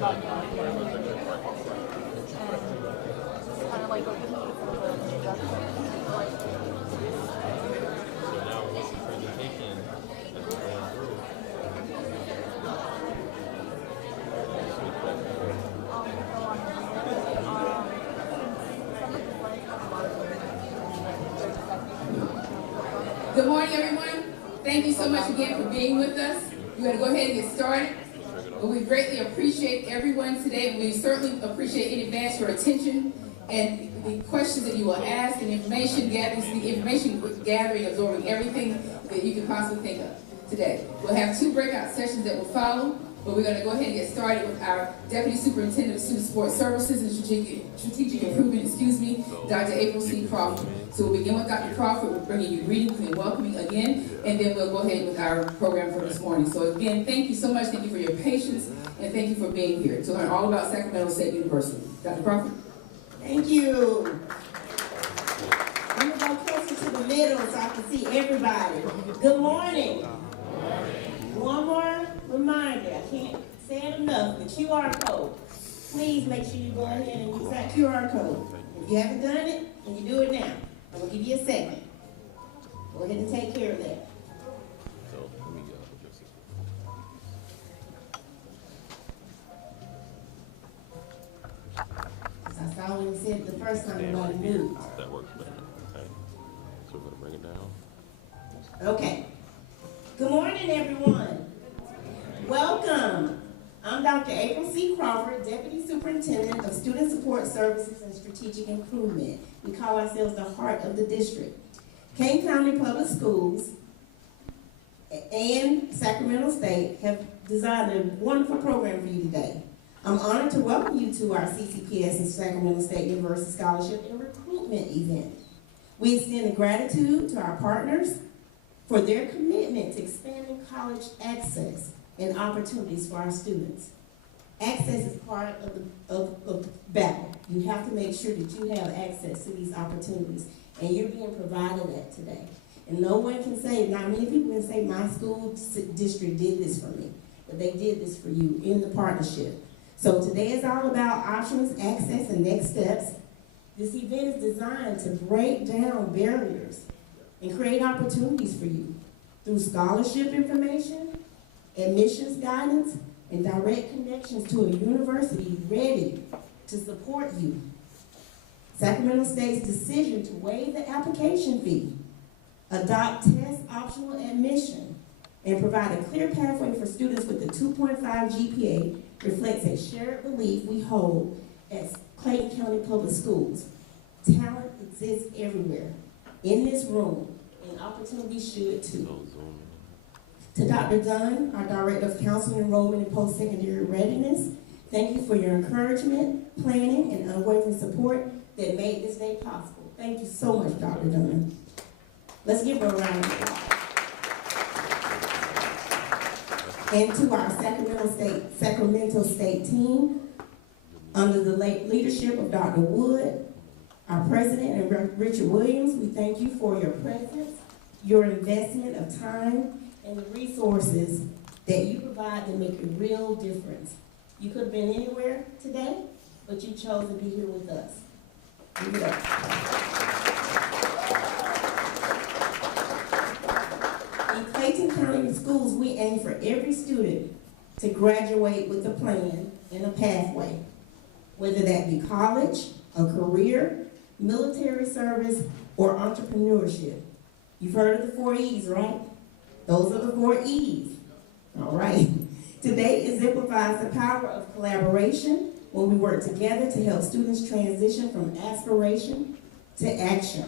Good morning, everyone. Thank you so much again for being with us. We're going to go ahead and get started. But we greatly appreciate everyone today, and we certainly appreciate in advance your attention and the questions that you will ask and information gathering, absorbing everything that you can possibly think of today. We'll have 2 breakout sessions that will follow, but we're going to go ahead and get started with our Deputy Superintendent of Student Support Services and Strategic Improvement, Dr. April C. Crawford. So we'll begin with Dr. Crawford. We're bringing you greetings and welcoming again, and then we'll go ahead with our program for this morning. So again, thank you so much. Thank you for your patience, and thank you for being here to learn all about Sacramento State University. Dr. Crawford? Thank you. I'm going to go closer to the middle so I can see everybody. Good morning. One more reminder, I can't say it enough, the QR code. Please make sure you go ahead and use that QR code. If you haven't done it, then you do it now. I'm going to give you a second. Go ahead and take care of that. As I already said the first time, nobody knew. That works better. Okay. So we're going to bring it down. Okay. Good morning, everyone. Welcome. I'm Dr. April C. Crawford, Deputy Superintendent of Student Support Services and Strategic Improvement. We call ourselves the heart of the district. Kane County Public Schools and Sacramento State have designed a wonderful program for you today. I'm honored to welcome you to our CCPS and Sacramento State University Scholarship and Recruitment event. We extend gratitude to our partners for their commitment to expanding college access and opportunities for our students. Access is part of the battle. You have to make sure that you have access to these opportunities, and you're being provided that today. And no one can say, not many people can say, my school district did this for me, but they did this for you in the partnership. So today is all about options, access, and next steps. This event is designed to break down barriers and create opportunities for you through scholarship information, admissions guidance, and direct connections to a university ready to support you. Sacramento State's decision to waive the application fee, adopt test optional admission, and provide a clear pathway for students with a 2.5 GPA reflects a shared belief we hold at Clayton County Public Schools. Talent exists everywhere, in this room, and opportunities should too. To Dr. Dunn, our Director of Counseling, Enrollment, and Post-Secondary Readiness, thank you for your encouragement, planning, and unwavering support that made this day possible. Thank you so much, Dr. Dunn. Let's give her a round of applause. And to our Sacramento State team, under the leadership of Dr. Wood, our President, and Richard Williams, we thank you for your presence, your investment of time, and the resources that you provide to make a real difference. You could have been anywhere today, but you chose to be here with us. Give it up. In Clayton County Schools, we aim for every student to graduate with a plan and a pathway, whether that be college, a career, military service, or entrepreneurship. You've heard of the 4 E's, right? Those are the 4 E's. All right. Today exemplifies the power of collaboration when we work together to help students transition from aspiration to action.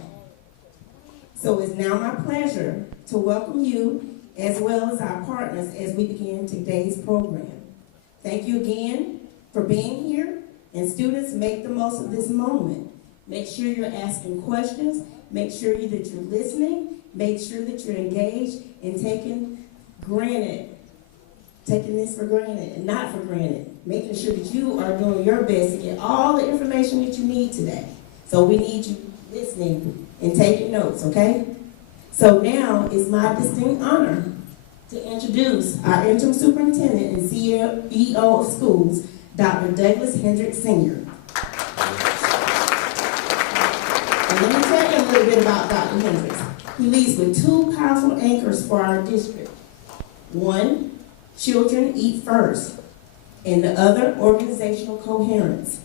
So it's now my pleasure to welcome you as well as our partners as we begin today's program. Thank you again for being here, and students, make the most of this moment. Make sure you're asking questions, make sure that you're listening, make sure that you're engaged and taking this for granted and not for granted, making sure that you are doing your best to get all the information that you need today. So we need you listening and taking notes, okay? So now it's my distinct honor to introduce our interim superintendent and CEO of schools, Dr. Douglas Hendricks Sr. And let me tell you a little bit about Dr. Hendricks. He leads with two powerful anchors for our district. One, children eat first, and the other, organizational coherence.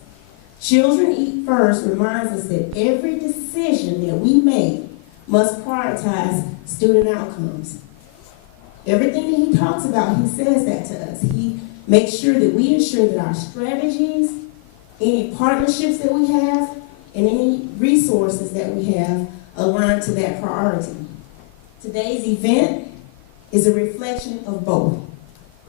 Children eat first reminds us that every decision that we make must prioritize student outcomes. Everything that he talks about, he says that to us. He makes sure that we ensure that our strategies, any partnerships that we have, and any resources that we have align to that priority. Today's event is a reflection of both.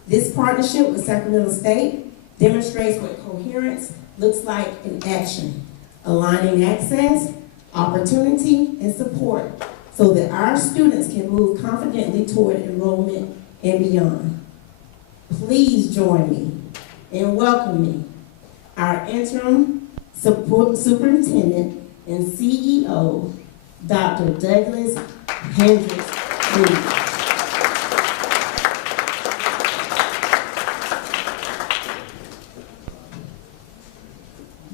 This partnership with Sacramento State demonstrates what coherence looks like in action, aligning access, opportunity, and support so that our students can move confidently toward enrollment and beyond. Please join me in welcoming our interim superintendent and CEO, Dr. Douglas Hendricks Sr.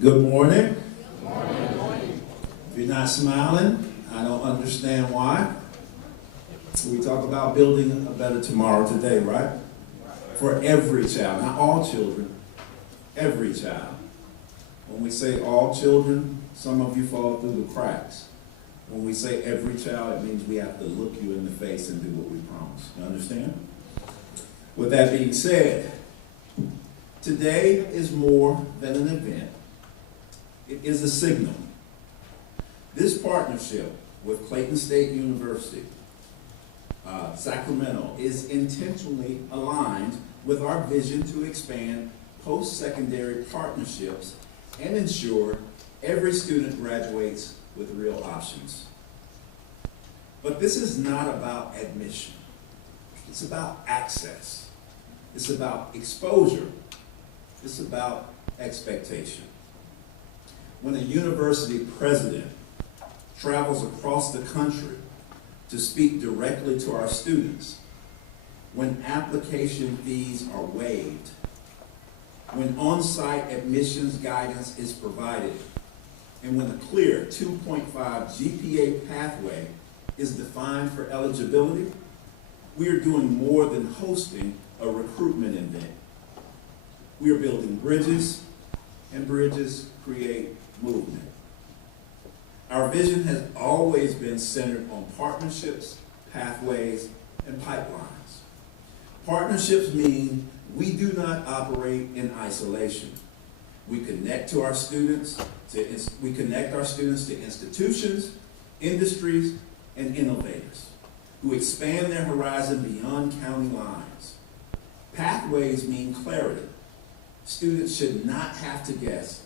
Good morning. Good morning. If you're not smiling, I don't understand why. We talk about building a better tomorrow today, right? For every child, not all children, every child. When we say all children, some of you fall through the cracks. When we say every child, it means we have to look you in the face and do what we promise. You understand? With that being said, today is more than an event. It is a signal. This partnership with Clayton State University, Sacramento, is intentionally aligned with our vision to expand post-secondary partnerships and ensure every student graduates with real options. But this is not about admission. It's about access. It's about exposure. It's about expectation. When a university president travels across the country to speak directly to our students, when application fees are waived, when on-site admissions guidance is provided, and when a clear 2.5 GPA pathway is defined for eligibility, we are doing more than hosting a recruitment event. We are building bridges, and bridges create movement. Our vision has always been centered on partnerships, pathways, and pipelines. Partnerships mean we do not operate in isolation. We connect our students to institutions, industries, and innovators who expand their horizon beyond county lines. Pathways mean clarity. Students should not have to guess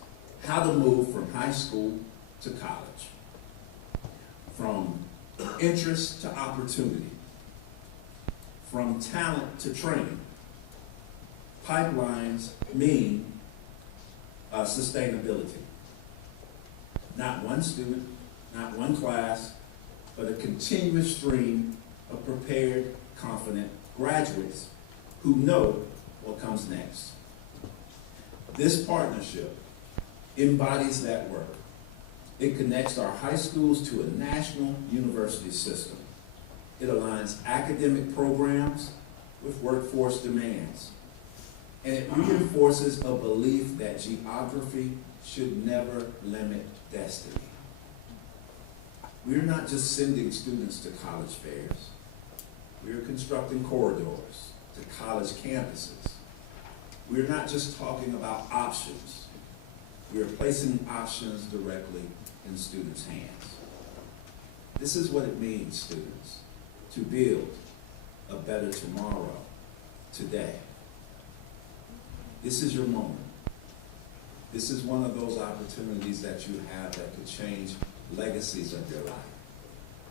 how to move from high school to college, from interest to opportunity, from talent to training. Pipelines mean sustainability. Not one student, not one class, but a continuous stream of prepared, confident graduates who know what comes next. This partnership embodies that work. It connects our high schools to a national university system. It aligns academic programs with workforce demands. And it reinforces a belief that geography should never limit destiny. We're not just sending students to college fairs. We're constructing corridors to college campuses. We're not just talking about options. We are placing options directly in students' hands. This is what it means, students, to build a better tomorrow today. This is your moment. This is one of those opportunities that you have that could change legacies of your life.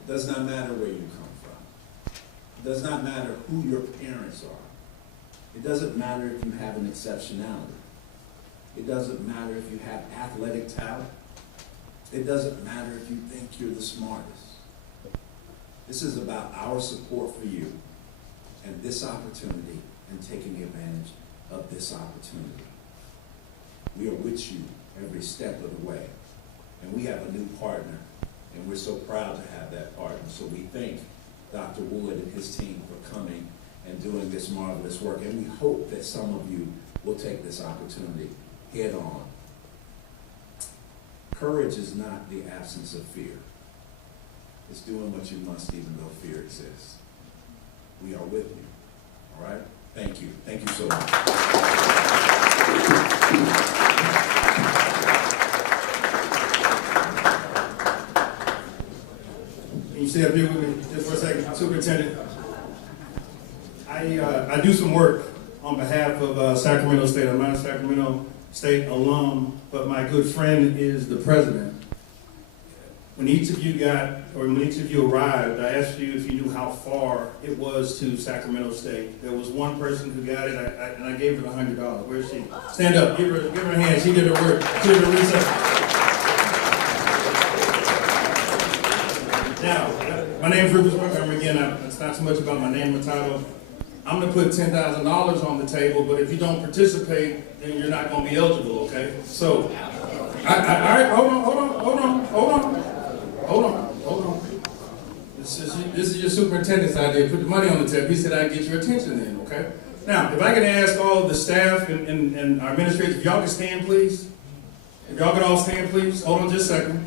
It does not matter where you come from. It does not matter who your parents are. It doesn't matter if you have an exceptionality. It doesn't matter if you have athletic talent. It doesn't matter if you think you're the smartest. This is about our support for you and this opportunity and taking advantage of this opportunity. We are with you every step of the way. And we have a new partner, and we're so proud to have that partner. So we thank Dr. Wood and his team for coming and doing this marvelous work. And we hope that some of you will take this opportunity head on. Courage is not the absence of fear. It's doing what you must even though fear exists. We are with you. All right? Thank you. Thank you so much. Can you stay up here with me just for a second? Superintendent, I do some work on behalf of Sacramento State. I'm not a Sacramento State alum, but my good friend is the president. When each of you arrived, I asked you if you knew how far it was to Sacramento State. There was one person who got it, and I gave her $100. Where is she? Stand up, give her a hand. She did her work. She did her research. Now, my name's Rufus Montgomery. Again, it's not so much about my name or title. I'm going to put $10,000 on the table, but if you don't participate, then you're not going to be eligible, okay? So, all right, hold on. This is your superintendent's idea. Put the money on the table. He said I'd get your attention then, okay? Now, if I can ask all of the staff and our administrators, if y'all can stand, please. If y'all can all stand, please. Hold on just a second.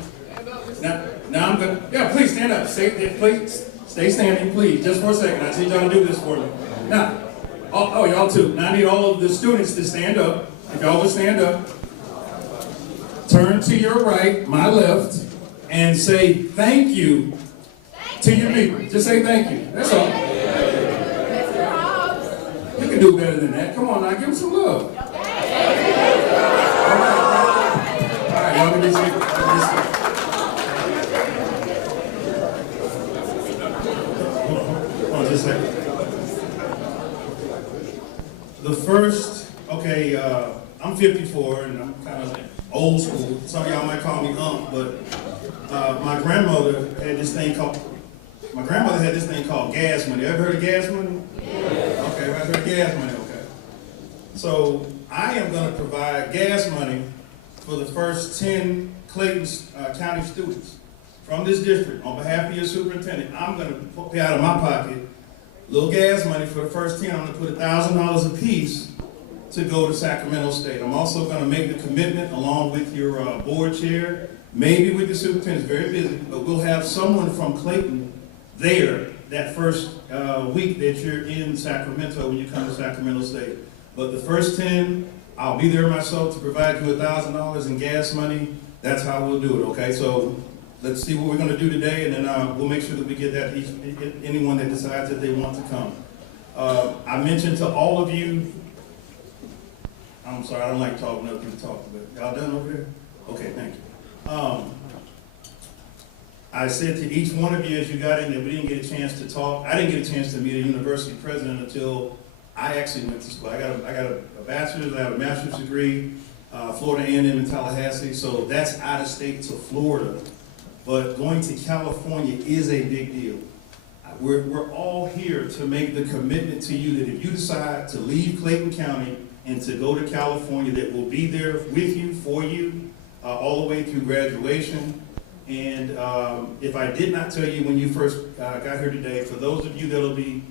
Now I'm going to, yeah, please stand up. Stay standing, please, just for a second. I need y'all to do this for me. Now, y'all too. Now I need all of the students to stand up. If y'all would stand up. Turn to your right, my left, and say thank you to your people. Just say thank you. That's all. You can do better than that. Come on now, give them some love. All right, y'all can be seated. Hold on just a second. The first, I'm 54 and I'm kind of old school. Some of y'all might call me but my grandmother had this thing called gas money. Ever heard of gas money? Yeah. Okay, I heard of gas money, okay. So I am going to provide gas money for the first 10 Clayton County students from this district. On behalf of your superintendent, I'm going to pay out of my pocket a little gas money for the first 10. I'm going to put $1,000 a piece to go to Sacramento State. I'm also going to make the commitment along with your board chair, maybe with the superintendent. It's very busy, but we'll have someone from Clayton there that first week that you're in Sacramento when you come to Sacramento State. But the first 10, I'll be there myself to provide you $1,000 in gas money. That's how we'll do it, okay? So let's see what we're going to do today, and then we'll make sure that we get that to anyone that decides that they want to come. I mentioned to all of you, I'm sorry, I don't like talking up people talking, but y'all done over there? Okay, thank you. I said to each one of you as you got in that we didn't get a chance to talk. I didn't get a chance to meet a university president until I actually went to school. I got a bachelor's, I have a master's degree, Florida A&M in Tallahassee, so that's out of state to Florida. But going to California is a big deal. We're all here to make the commitment to you that if you decide to leave Clayton County and to go to California, that we'll be there with you, for you, all the way through graduation. And if I did not tell you when you first got here today, for those of you that will be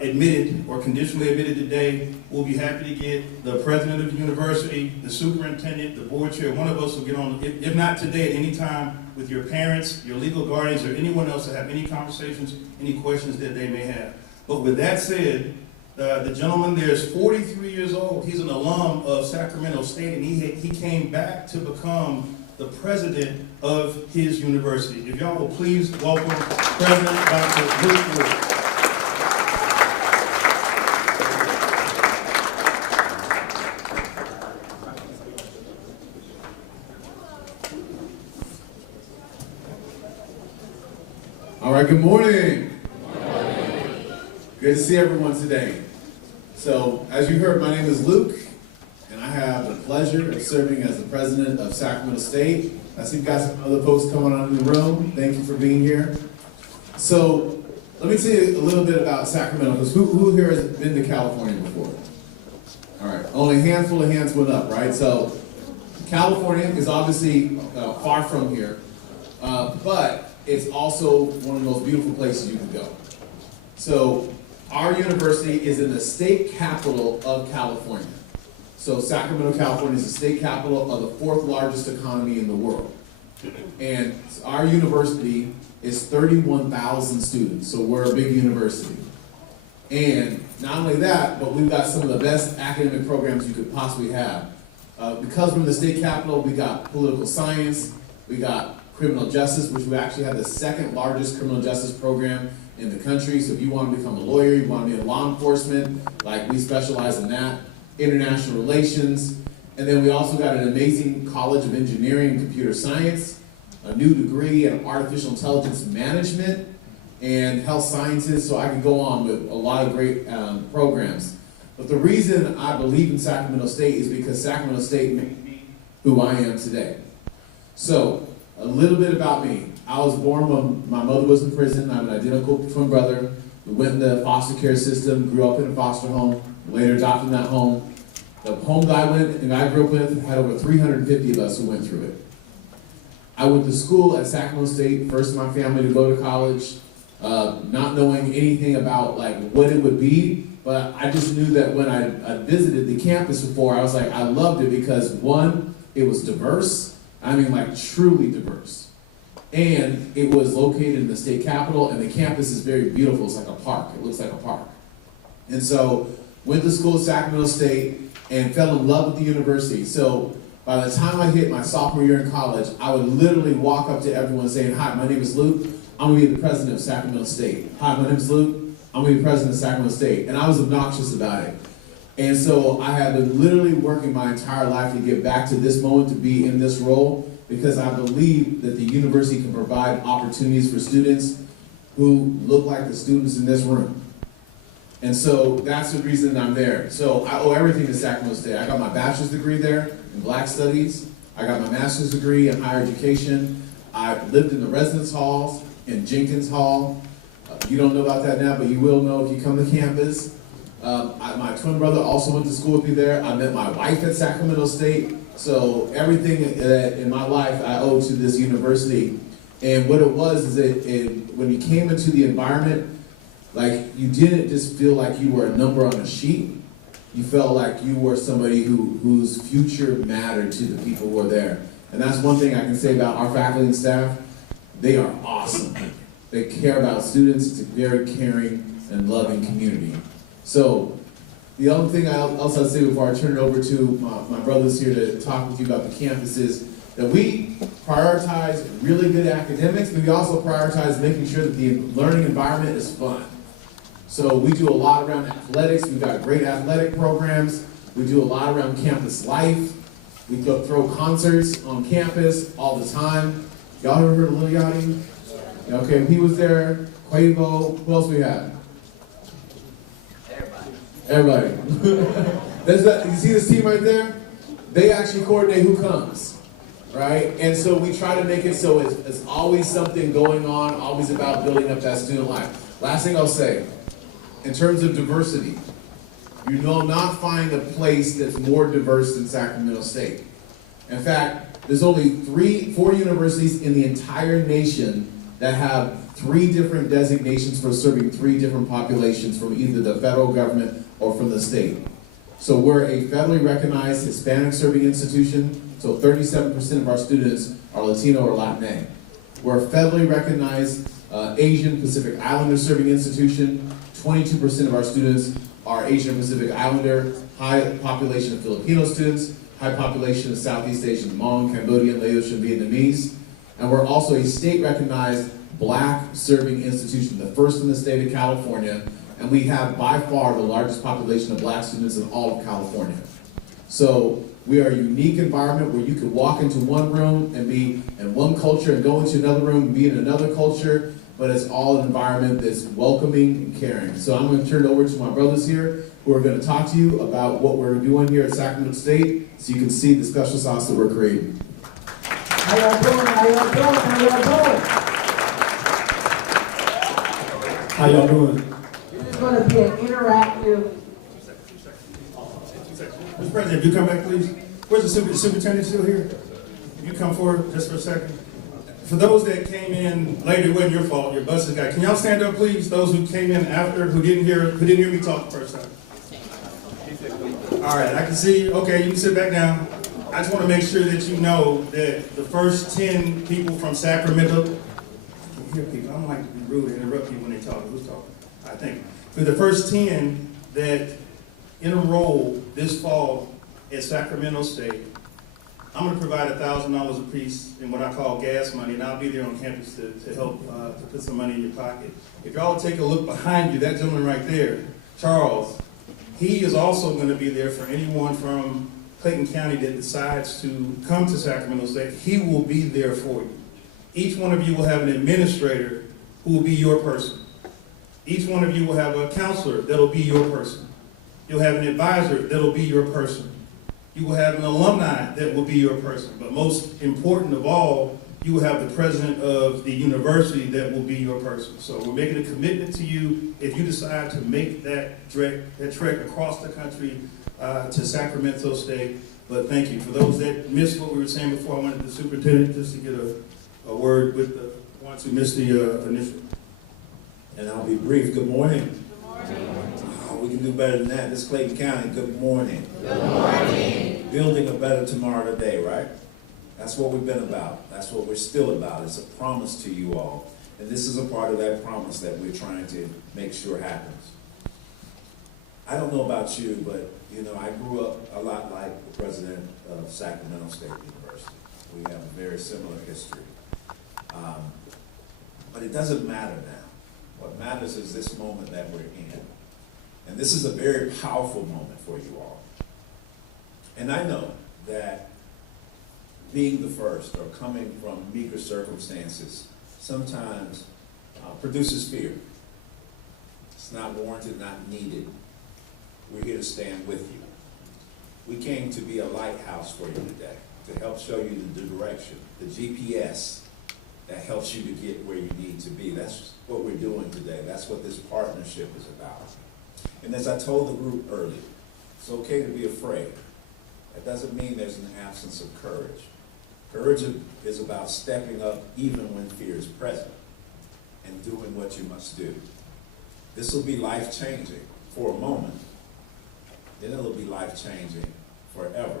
admitted or conditionally admitted today, we'll be happy to get the president of the university, the superintendent, the board chair. One of us will get on, if not today, at any time with your parents, your legal guardians, or anyone else to have any conversations, any questions that they may have. But with that said, the gentleman there is 43 years old. He's an alum of Sacramento State, and he came back to become the president of his university. If y'all will please welcome President Dr. Luke Wood. All right, good morning. Good to see everyone today. So, as you heard, my name is Luke, and I have the pleasure of serving as the president of Sacramento State. I see we've got some other folks coming on in the room. Thank you for being here. So, let me tell you a little bit about Sacramento, because who here has been to California before? All right, only a handful of hands went up, right? So, California is obviously far from here, but it's also one of the most beautiful places you can go. So our university is in the state capital of California. So Sacramento, California is the state capital of the 4th largest economy in the world. And our university is 31,000 students, so we're a big university. And not only that, but we've got some of the best academic programs you could possibly have. Because we're in the state capital, we got political science, we got criminal justice, which we actually have the 2nd largest criminal justice program in the country. So if you want to become a lawyer, you want to be in law enforcement, like we specialize in that, international relations. And then we also got an amazing College of Engineering and Computer Science, a new degree in Artificial Intelligence Management, and Health Sciences, so I could go on with a lot of great programs. But the reason I believe in Sacramento State is because Sacramento State made me who I am today. So, a little bit about me. I was born when my mother was in prison. I'm an identical twin brother. We went in the foster care system, grew up in a foster home, later adopted in that home. The home that I went and I grew up with had over 350 of us who went through it. I went to school at Sacramento State, first in my family to go to college, not knowing anything about like what it would be, but I just knew that when I visited the campus before, I was like, I loved it because one, it was diverse. I mean, like truly diverse. And it was located in the state capitol, and the campus is very beautiful. It's like a park. It looks like a park. And so, went to school at Sacramento State and fell in love with the university. So, by the time I hit my sophomore year in college, I would literally walk up to everyone saying, hi, my name is Luke. I'm going to be the president of Sacramento State. Hi, my name is Luke. I'm going to be president of Sacramento State. And I was obnoxious about it. And so I have been literally working my entire life to get back to this moment, to be in this role, because I believe that the university can provide opportunities for students who look like the students in this room. And so that's the reason I'm there. So I owe everything to Sacramento State. I got my bachelor's degree there in Black Studies. I got my master's degree in higher education. I lived in the residence halls in Jenkins Hall. You don't know about that now, but you will know if you come to campus. My twin brother also went to school with me there. I met my wife at Sacramento State. So everything in my life I owe to this university. And what it was is that when you came into the environment, like you didn't just feel like you were a number on a sheet. You felt like you were somebody whose future mattered to the people who were there. And that's one thing I can say about our faculty and staff. They are awesome. They care about students. It's a very caring and loving community. So the other thing else I'll say before I turn it over to my brothers here to talk with you about the campus is that we prioritize really good academics, but we also prioritize making sure that the learning environment is fun. So we do a lot around athletics. We've got great athletic programs. We do a lot around campus life. We throw concerts on campus all the time. Y'all ever heard of Lil Yachty? Okay, he was there. Quavo. Who else we have? Everybody. You see this team right there? They actually coordinate who comes, right? And so we try to make it so it's always something going on, always about building up that student life. Last thing I'll say, in terms of diversity, you will not find a place that's more diverse than Sacramento State. In fact, there's only 4 universities in the entire nation that have 3 different designations for serving 3 different populations from either the federal government or from the state. So we're a federally recognized Hispanic serving institution, so 37% of our students are Latino or Latinx. We're a federally recognized Asian Pacific Islander serving institution. 22% of our students are Asian Pacific Islander, high population of Filipino students, high population of Southeast Asian, Hmong, Cambodian, Laotian, Vietnamese. And we're also a state recognized Black serving institution, the first in the state of California. And we have by far the largest population of Black students in all of California. So we are a unique environment where you could walk into one room and be in one culture and go into another room and be in another culture, but it's all an environment that's welcoming and caring. So I'm going to turn it over to my brothers here who are going to talk to you about what we're doing here at Sacramento State so you can see the special sauce that we're creating. How y'all doing? How y'all doing? How y'all doing? How y'all doing? This is going to be an interactive. Mr. President, if you come back, please. Where's the superintendent still here? If you come forward just for a second. For those that came in later, it wasn't your fault, your buses guy. Can y'all stand up, please? Those who came in after, who didn't hear me talk the first time. All right, I can see you. Okay, you can sit back down. I just want to make sure that you know that the first 10 people from Sacramento, I can hear people. I don't like to be rude and interrupt people when they talk. Who's talking? I think. For the first 10 that enroll this fall at Sacramento State, I'm going to provide $1,000 a piece in what I call gas money, and I'll be there on campus to help to put some money in your pocket. If y'all take a look behind you, that gentleman right there, Charles, he is also going to be there for anyone from Clayton County that decides to come to Sacramento State. He will be there for you. Each one of you will have an administrator who will be your person. Each one of you will have a counselor that'll be your person. You'll have an advisor that'll be your person. You will have an alumni that will be your person. But most important of all, you will have the president of the university that will be your person. So we're making a commitment to you if you decide to make that trek across the country to Sacramento State. But thank you. For those that missed what we were saying before, I wanted the superintendent just to get a word with the ones who missed the initial. And I'll be brief. Good morning. Good morning. Oh, we can do better than that. This is Clayton County. Good morning. Good morning. Building a better tomorrow today, right? That's what we've been about. That's what we're still about. It's a promise to you all. And this is a part of that promise that we're trying to make sure happens. I don't know about you, but you know, I grew up a lot like the president of Sacramento State University. We have a very similar history. But it doesn't matter now. What matters is this moment that we're in. And this is a very powerful moment for you all. And I know that being the first or coming from meager circumstances sometimes produces fear. It's not warranted, not needed. We're here to stand with you. We came to be a lighthouse for you today, to help show you the direction, the GPS that helps you to get where you need to be. That's what we're doing today. That's what this partnership is about. And as I told the group earlier, it's okay to be afraid. That doesn't mean there's an absence of courage. Courage is about stepping up even when fear is present and doing what you must do. This will be life-changing for a moment. Then it'll be life-changing forever.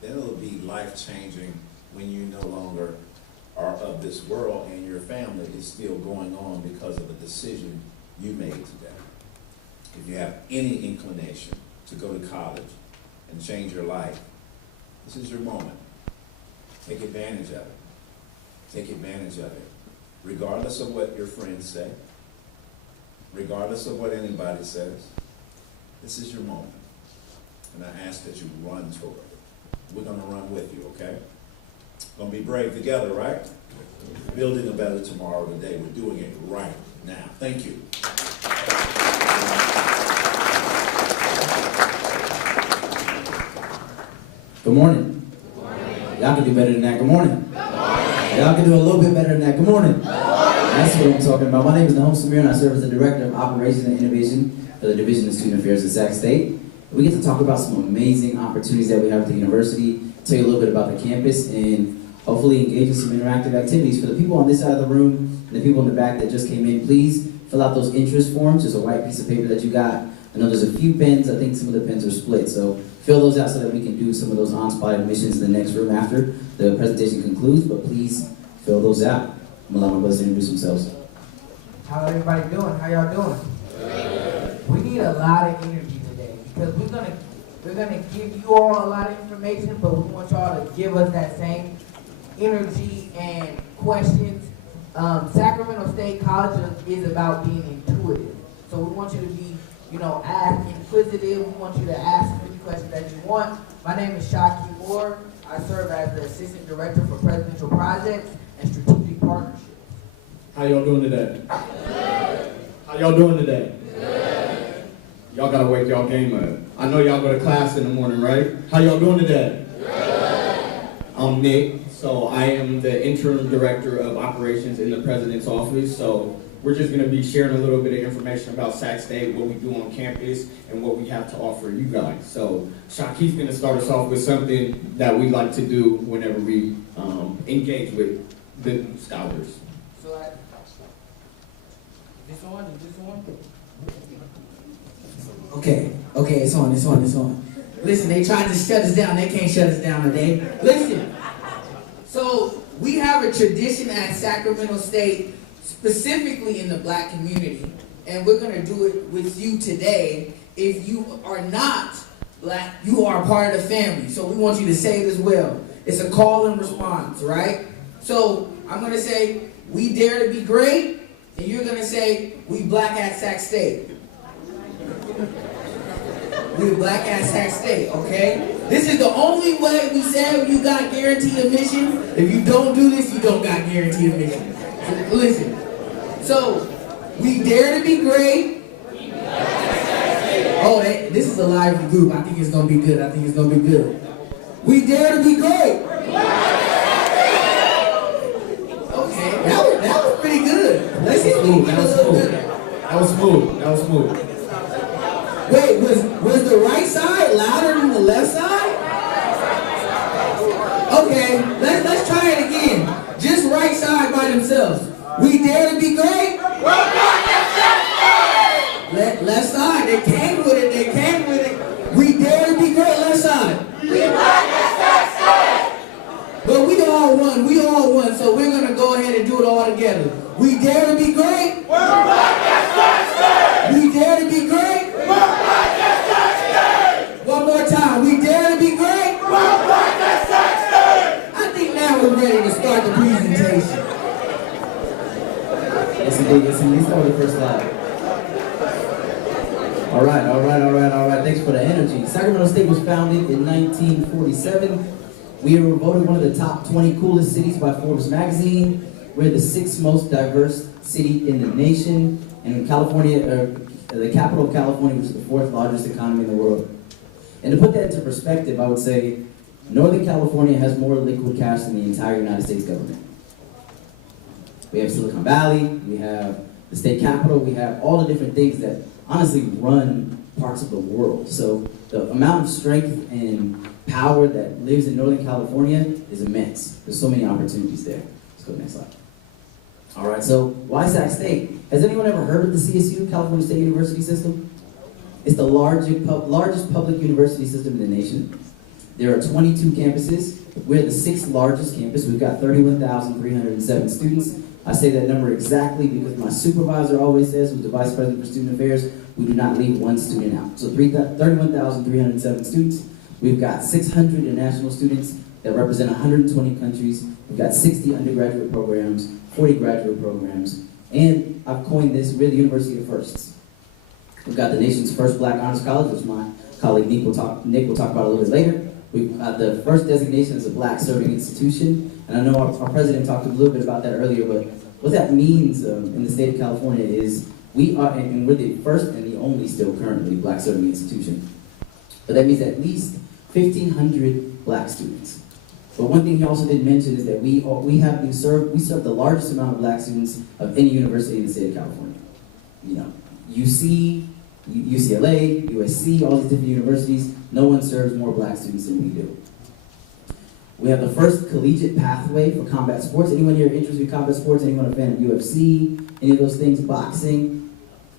Then it'll be life-changing when you no longer are of this world and your family is still going on because of a decision you made today. If you have any inclination to go to college and change your life, this is your moment. Take advantage of it. Take advantage of it. Regardless of what your friends say, regardless of what anybody says, this is your moment. And I ask that you run toward it. We're going to run with you, okay? Going to be brave together, right? Building a better tomorrow today. We're doing it right now. Thank you. Good morning. Good morning. Y'all can do better than that. Good morning. Good morning. Y'all can do a little bit better than that. Good morning. That's what I'm talking about. My name is Nahum Samir, and I serve as the Director of Operations and Innovation for the Division of Student Affairs at Sac State. We get to talk about some amazing opportunities that we have at the university, tell you a little bit about the campus, and hopefully engage in some interactive activities. For the people on this side of the room and the people in the back that just came in, please fill out those interest forms. There's a white piece of paper that you got. I know there's a few pens. I think some of the pens are split. So fill those out so that we can do some of those on-spot admissions in the next room after the presentation concludes. But please fill those out. I'm going to allow my brothers to introduce themselves. How everybody doing? How y'all doing? Good. We need a lot of energy today because we're gonna give you all a lot of information, but we want y'all to give us that same energy and questions. Sacramento State College is about being intuitive, so we want you to be, ask inquisitive. We want you to ask any questions that you want. My name is Shaki Moore. I serve as the Assistant Director for Presidential Projects and Strategic Partnerships. How y'all doing today? Good. How y'all doing today? Good. Y'all gotta wake y'all game up. I know y'all go to class in the morning, right? How y'all doing today? Good. I'm Nick, so I am the Interim Director of Operations in the President's Office. So we're just gonna be sharing a little bit of information about Sac State, what we do on campus, and what we have to offer you guys. So Shakir's gonna start us off with something that we like to do whenever we engage with the scholars. So this on? Is this on? Okay, it's on. Listen, they tried to shut us down. They can't shut us down today. Listen, so we have a tradition at Sacramento State, specifically in the Black community, and we're gonna do it with you today. If you are not Black, you are a part of the family. So we want you to say it as well. It's a call and response, right? So I'm gonna say, we dare to be great, and you're gonna say, we Black at Sac State. We're Black at Sac State, okay? This is the only way we say you got guaranteed admission. If you don't do this, you don't got guaranteed admission. So, listen. So, we dare to be great. Oh, this is a lively group. I think it's gonna be good. We dare to be great. Okay, that was pretty good. Let's see if we can get a little better. That was smooth. Wait, was the right side louder than the left side? Okay, let's try it again. Just right side by themselves. We dare to be great. Left side, they came with it. We dare to be great, left side. But we all won, so we're gonna go ahead and do it all together. We dare to be great. We dare to be great. One more time. We dare to be great. I think now we're ready to start the presentation. Yes, indeed. Let's start with the first slide. All right. Thanks for the energy. Sacramento State was founded in 1947. We were voted one of the top 20 coolest cities by Forbes magazine. We're the 6th most diverse city in the nation. And in California, the capital of California, which is the 4th largest economy in the world. And to put that into perspective, I would say Northern California has more liquid cash than the entire United States government. We have Silicon Valley, we have the state capitol, we have all the different things that honestly run parts of the world. So the amount of strength and power that lives in Northern California is immense. There's so many opportunities there. Let's go to the next slide. All right, so why Sac State? Has anyone ever heard of the CSU, California State University System? It's the largest public university system in the nation. There are 22 campuses. We're the 6th largest campus. We've got 31,307 students. I say that number exactly because my supervisor always says, who's the Vice President for Student Affairs, we do not leave one student out. So 31,307 students. We've got 600 international students that represent 120 countries. We've got 60 undergraduate programs, 40 graduate programs, and I've coined this, we're the University of Firsts. We've got the nation's first Black honors college, which my colleague Nick will talk about a little bit later. We've got the first designation as a Black serving institution, and I know our president talked a little bit about that earlier, but what that means in the state of California is we are, and we're the first and the only still currently Black serving institution. But that means at least 1,500 Black students. But one thing he also didn't mention is that we serve the largest amount of Black students of any university in the state of California. You know, UC, UCLA, USC, all these different universities, no one serves more Black students than we do. We have the first collegiate pathway for combat sports. Anyone here interested in combat sports? Anyone a fan of UFC? Any of those things? Boxing?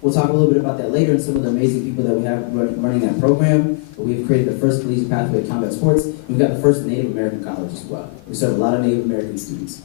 We'll talk a little bit about that later and some of the amazing people that we have running that program. But we have created the first collegiate pathway to combat sports. We've got the first Native American college as well. We serve a lot of Native American students.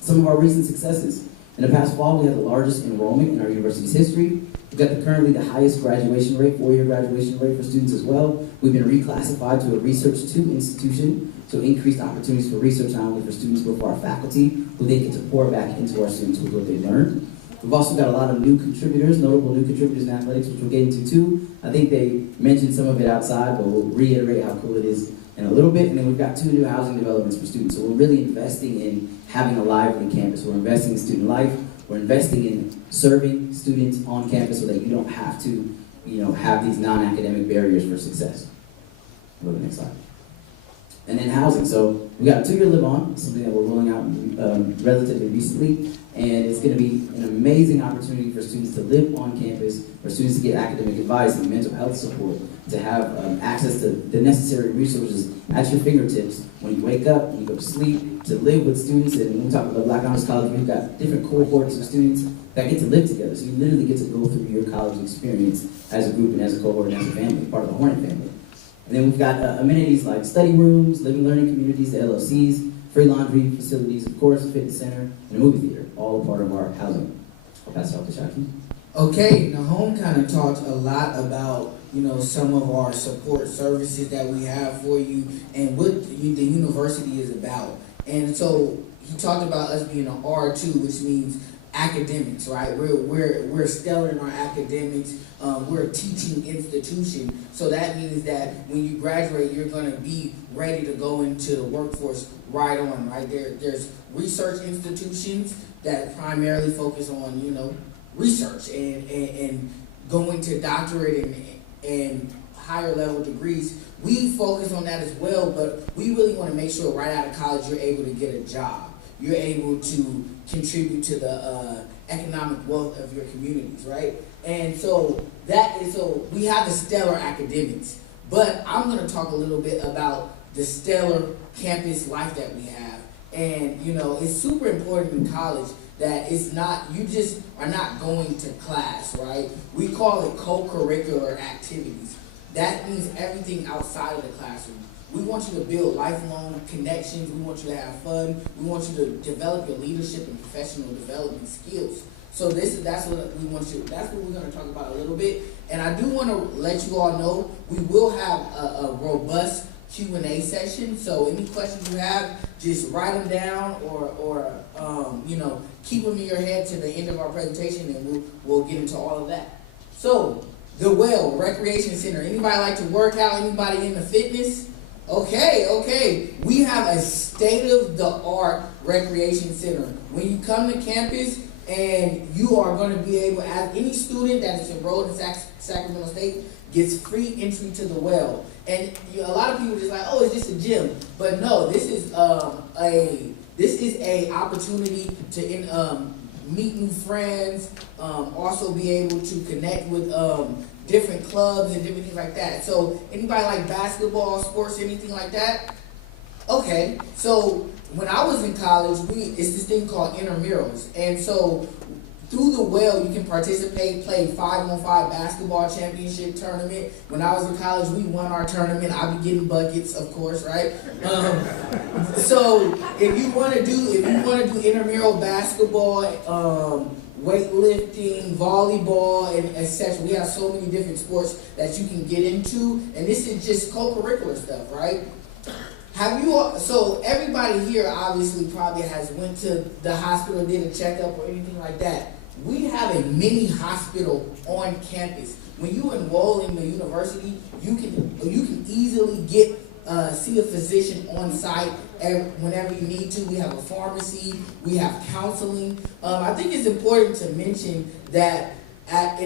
Some of our recent successes. In the past fall, we had the largest enrollment in our university's history. We've got currently the highest graduation rate, 4-year graduation rate for students as well. We've been reclassified to a Research 2 institution, so increased opportunities for research not only for students but for our faculty, who then get to pour back into our students with what they learned. We've also got a lot of new contributors, notable new contributors in athletics, which we'll get into too. I think they mentioned some of it outside, but we'll reiterate how cool it is in a little bit. And then we've got 2 new housing developments for students. So we're really investing in having a lively campus. We're investing in student life. We're investing in serving students on campus so that you don't have to, have these non-academic barriers for success. Go to the next slide. And then housing. So we got a 2-year live-on, something that we're rolling out relatively recently, and it's going to be an amazing opportunity for students to live on campus, for students to get academic advice and mental health support, to have access to the necessary resources at your fingertips when you wake up, when you go to sleep, to live with students. And when we talk about Black Honors College, we've got different cohorts of students that get to live together. So you literally get to go through your college experience as a group and as a cohort and as a family, part of the Hornet family. And then we've got amenities like study rooms, living learning communities, the LLCs, free laundry facilities, of course, a fitness center, and a movie theater, all a part of our housing. I'll pass it off to Shaki. Okay, Nahom kind of talked a lot about, some of our support services that we have for you and what the university is about. And so he talked about us being an R2, which means academics, right? We're stellar in our academics. We're a teaching institution. So that means that when you graduate, you're going to be ready to go into the workforce right on, right? There's research institutions that primarily focus on, research and going to doctorate and higher level degrees. We focus on that as well, but we really want to make sure right out of college you're able to get a job. You're able to contribute to the economic wealth of your communities, right? And so we have the stellar academics, but I'm going to talk a little bit about the stellar campus life that we have. And, it's super important in college that it's not, you just are not going to class, right? We call it co-curricular activities. That means everything outside of the classroom. We want you to build lifelong connections. We want you to have fun. We want you to develop your leadership and professional development skills. So that's what we're going to talk about a little bit. And I do want to let you all know we will have a robust Q&A session. So any questions you have, just write them down or keep them in your head to the end of our presentation, and we'll get into all of that. So the Well Recreation Center. Anybody like to work out? Anybody into fitness? Okay. We have a state-of-the-art recreation center. When you come to campus, and you are going to be able, as any student that is enrolled in Sacramento State gets free entry to the Well. And a lot of people just like, oh, it's just a gym. But no, this is a opportunity to meet new friends, also be able to connect with different clubs and different things like that. So anybody like basketball, sports, anything like that? Okay, so when I was in college, it's this thing called intramurals. And so through the Well, you can participate, play 5-on-5 basketball championship tournament. When I was in college, we won our tournament. I'd be getting buckets, of course, right? So if you want to do intramural basketball, weightlifting, volleyball, and etc. We have so many different sports that you can get into, and this is just co-curricular stuff, right? So everybody here obviously probably has went to the hospital, did a checkup or anything like that. We have a mini hospital on campus. When you enroll in the university, you can easily get see a physician on site whenever you need to. We have a pharmacy, we have counseling. I think it's important to mention that at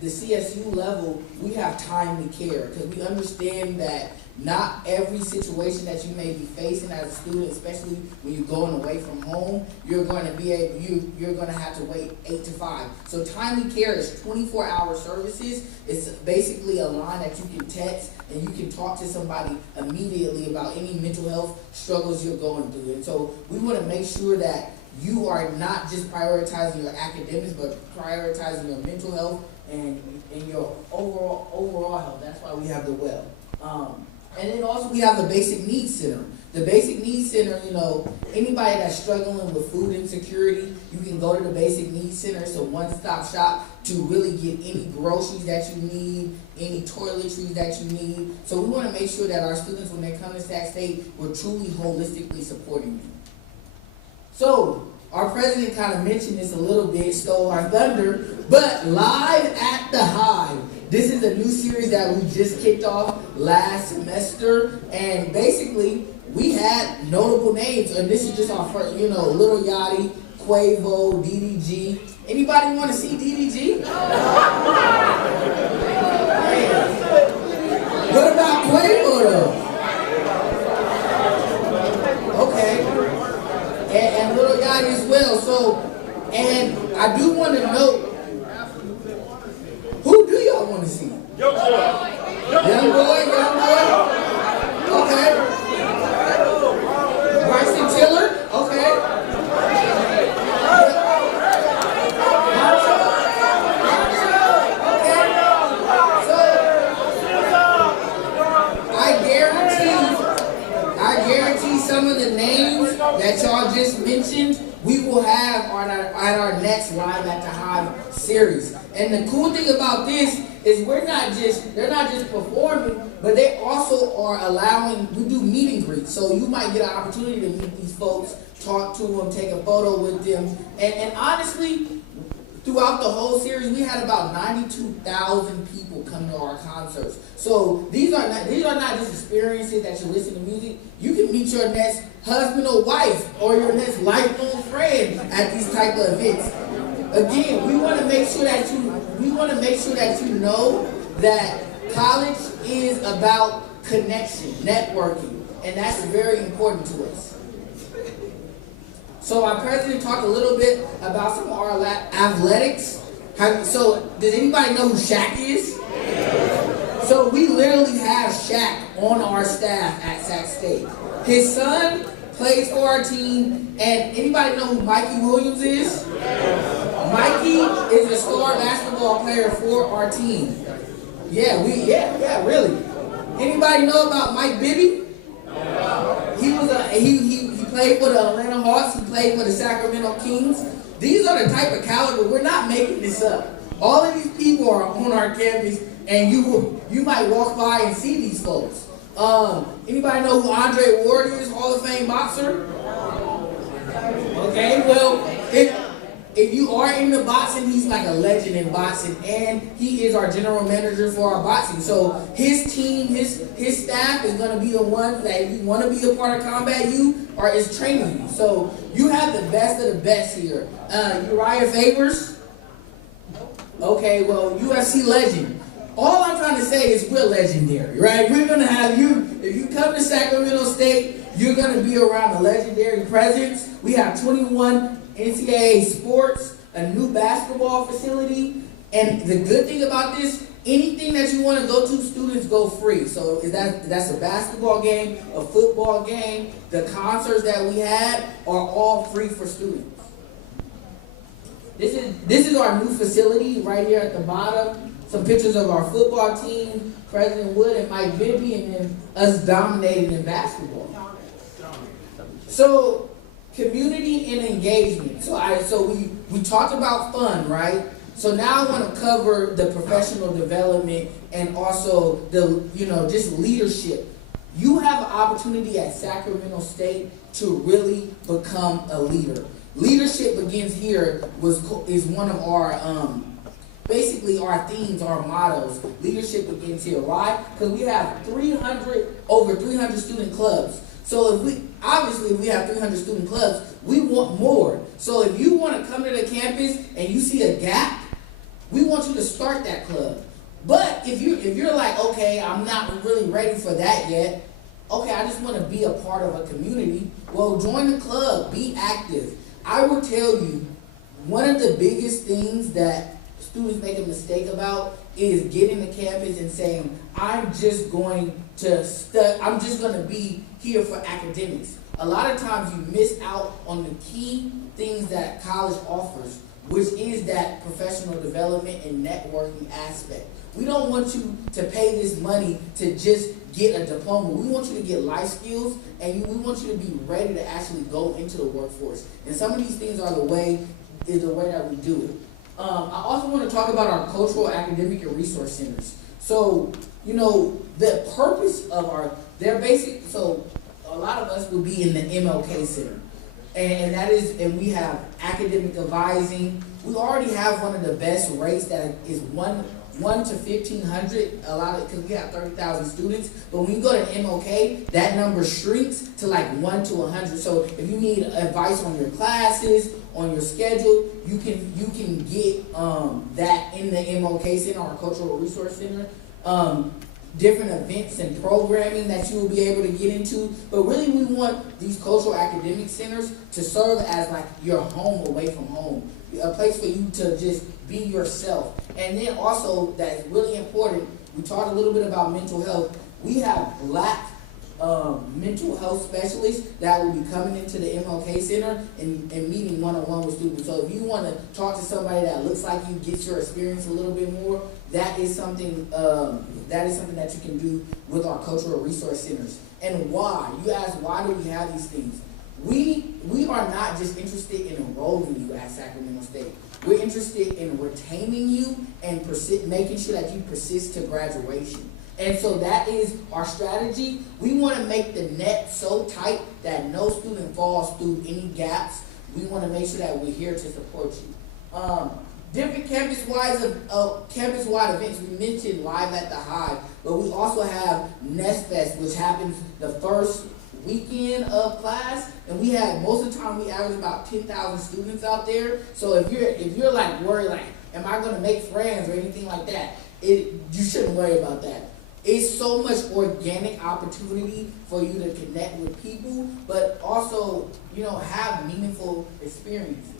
the CSU level, we have timely care, because we understand that not every situation that you may be facing as a student, especially when you're going away from home, you're going to have to wait 8 to 5. So timely care is 24-hour services. It's basically a line that you can text and you can talk to somebody immediately about any mental health struggles you're going through. And so we want to make sure that you are not just prioritizing your academics, but prioritizing your mental health and your overall health. That's why we have the Well. And then also we have the Basic Needs Center. The Basic Needs Center, anybody that's struggling with food insecurity, you can go to the Basic Needs Center. It's a one-stop shop to really get any groceries that you need, any toiletries that you need. So we want to make sure that our students, when they come to Sac State, we're truly holistically supporting them. So our president kind of mentioned this a little bit, stole our thunder, but Live at the Hive. This is a new series that we just kicked off last semester, and basically we had notable names, and this is just our first, Lil Yachty, Quavo, DDG. Anybody want to see DDG? What about Quavo though? everybody as well. So, and I do want to note, who do y'all want to see? Young boy. Okay. Bryson Tiller. Okay. I guarantee some of the names that y'all just mentioned, we will have at our next Live at the Hive series. And the cool thing about this is they're not just performing, but they also are we do meet and greets. So you might get an opportunity to meet these folks, talk to them, take a photo with them. And honestly, throughout the whole series, we had about 92,000 people come to our concerts. So these are not just experiences that you listen to music. You can meet your next husband or wife or your next lifelong friend at these type of events. Again, we want to make sure that you know that college is about connection, networking, and that's very important to us. So our president talked a little bit about some of our athletics. So does anybody know who Shaq is? So we literally have Shaq on our staff at Sac State. His son plays for our team, and anybody know who Mikey Williams is? Mikey is a star basketball player for our team. Yeah, really. Anybody know about Mike Bibby? He played for the Atlanta Hawks. He played for the Sacramento Kings. These are the type of caliber. We're not making this up. All of these people are on our campus, and you might walk by and see these folks. Anybody know who Andre Ward is? Hall of Fame boxer. Okay, well, if you are into boxing, he's like a legend in boxing, and he is our general manager for our boxing. So his team, his staff is going to be the ones that if you want to be a part of Combat U or is training you. So you have the best of the best here. Uriah Favors. Okay, well, UFC legend. All I'm trying to say is we're legendary, right? We're going to have you, if you come to Sacramento State, you're going to be around a legendary presence. We have 21 NCAA sports, a new basketball facility, and the good thing about this, anything that you want to go to, students go free. So that's a basketball game, a football game, the concerts that we had are all free for students. This is our new facility right here at the bottom. Some pictures of our football team, President Wood and Mike Bibby, and then us dominating in basketball. So community and engagement. So we talked about fun, right? So now I want to cover the professional development and also the just leadership. You have an opportunity at Sacramento State to really become a leader. Leadership begins here is one of our basically our themes, our mottos. Leadership begins here. Why? Because we have over 300 student clubs. So if we have 300 student clubs, we want more. So if you want to come to the campus and you see a gap, we want you to start that club. But if you're like, okay, I'm not really ready for that yet. Okay, I just want to be a part of a community. Well, join the club. Be active. I will tell you, one of the biggest things that students make a mistake about is getting to campus and saying, I'm just going to be here for academics. A lot of times you miss out on the key things that college offers, which is that professional development and networking aspect. We don't want you to pay this money to just get a diploma. We want you to get life skills, and we want you to be ready to actually go into the workforce. And some of these things are the way that we do it. I also want to talk about our cultural, academic, and resource centers. So, the purpose of so a lot of us will be in the MLK Center. And we have academic advising. We already have one of the best rates that is 1 to 1,500, because we have 30,000 students. But when you go to MLK, that number shrinks to like 1 to 100. So if you need advice on your classes, on your schedule, you can get that in the MLK Center, our Cultural Resource Center. different events and programming that you will be able to get into. But really, we want these cultural academic centers to serve as like your home away from home, a place for you to just be yourself. And then also, that's really important, we talked a little bit about mental health. We have Black mental health specialists that will be coming into the MLK Center and meeting one-on-one with students. So if you want to talk to somebody that looks like you, get your experience a little bit more, that is something that you can do with our cultural resource centers. And why? You ask, why do we have these things? We are not just interested in enrolling you at Sacramento State. We're interested in retaining you and making sure that you persist to graduation. And so that is our strategy. We want to make the net so tight that no student falls through any gaps. We want to make sure that we're here to support you. Different campus-wide events. We mentioned Live at the Hive, but we also have Nest Fest, which happens the first weekend of class, and we have, most of the time we average about 10,000 students out there. So if you're like worried, like, am I going to make friends or anything like that, you shouldn't worry about that. It's so much organic opportunity for you to connect with people, but also, have meaningful experiences.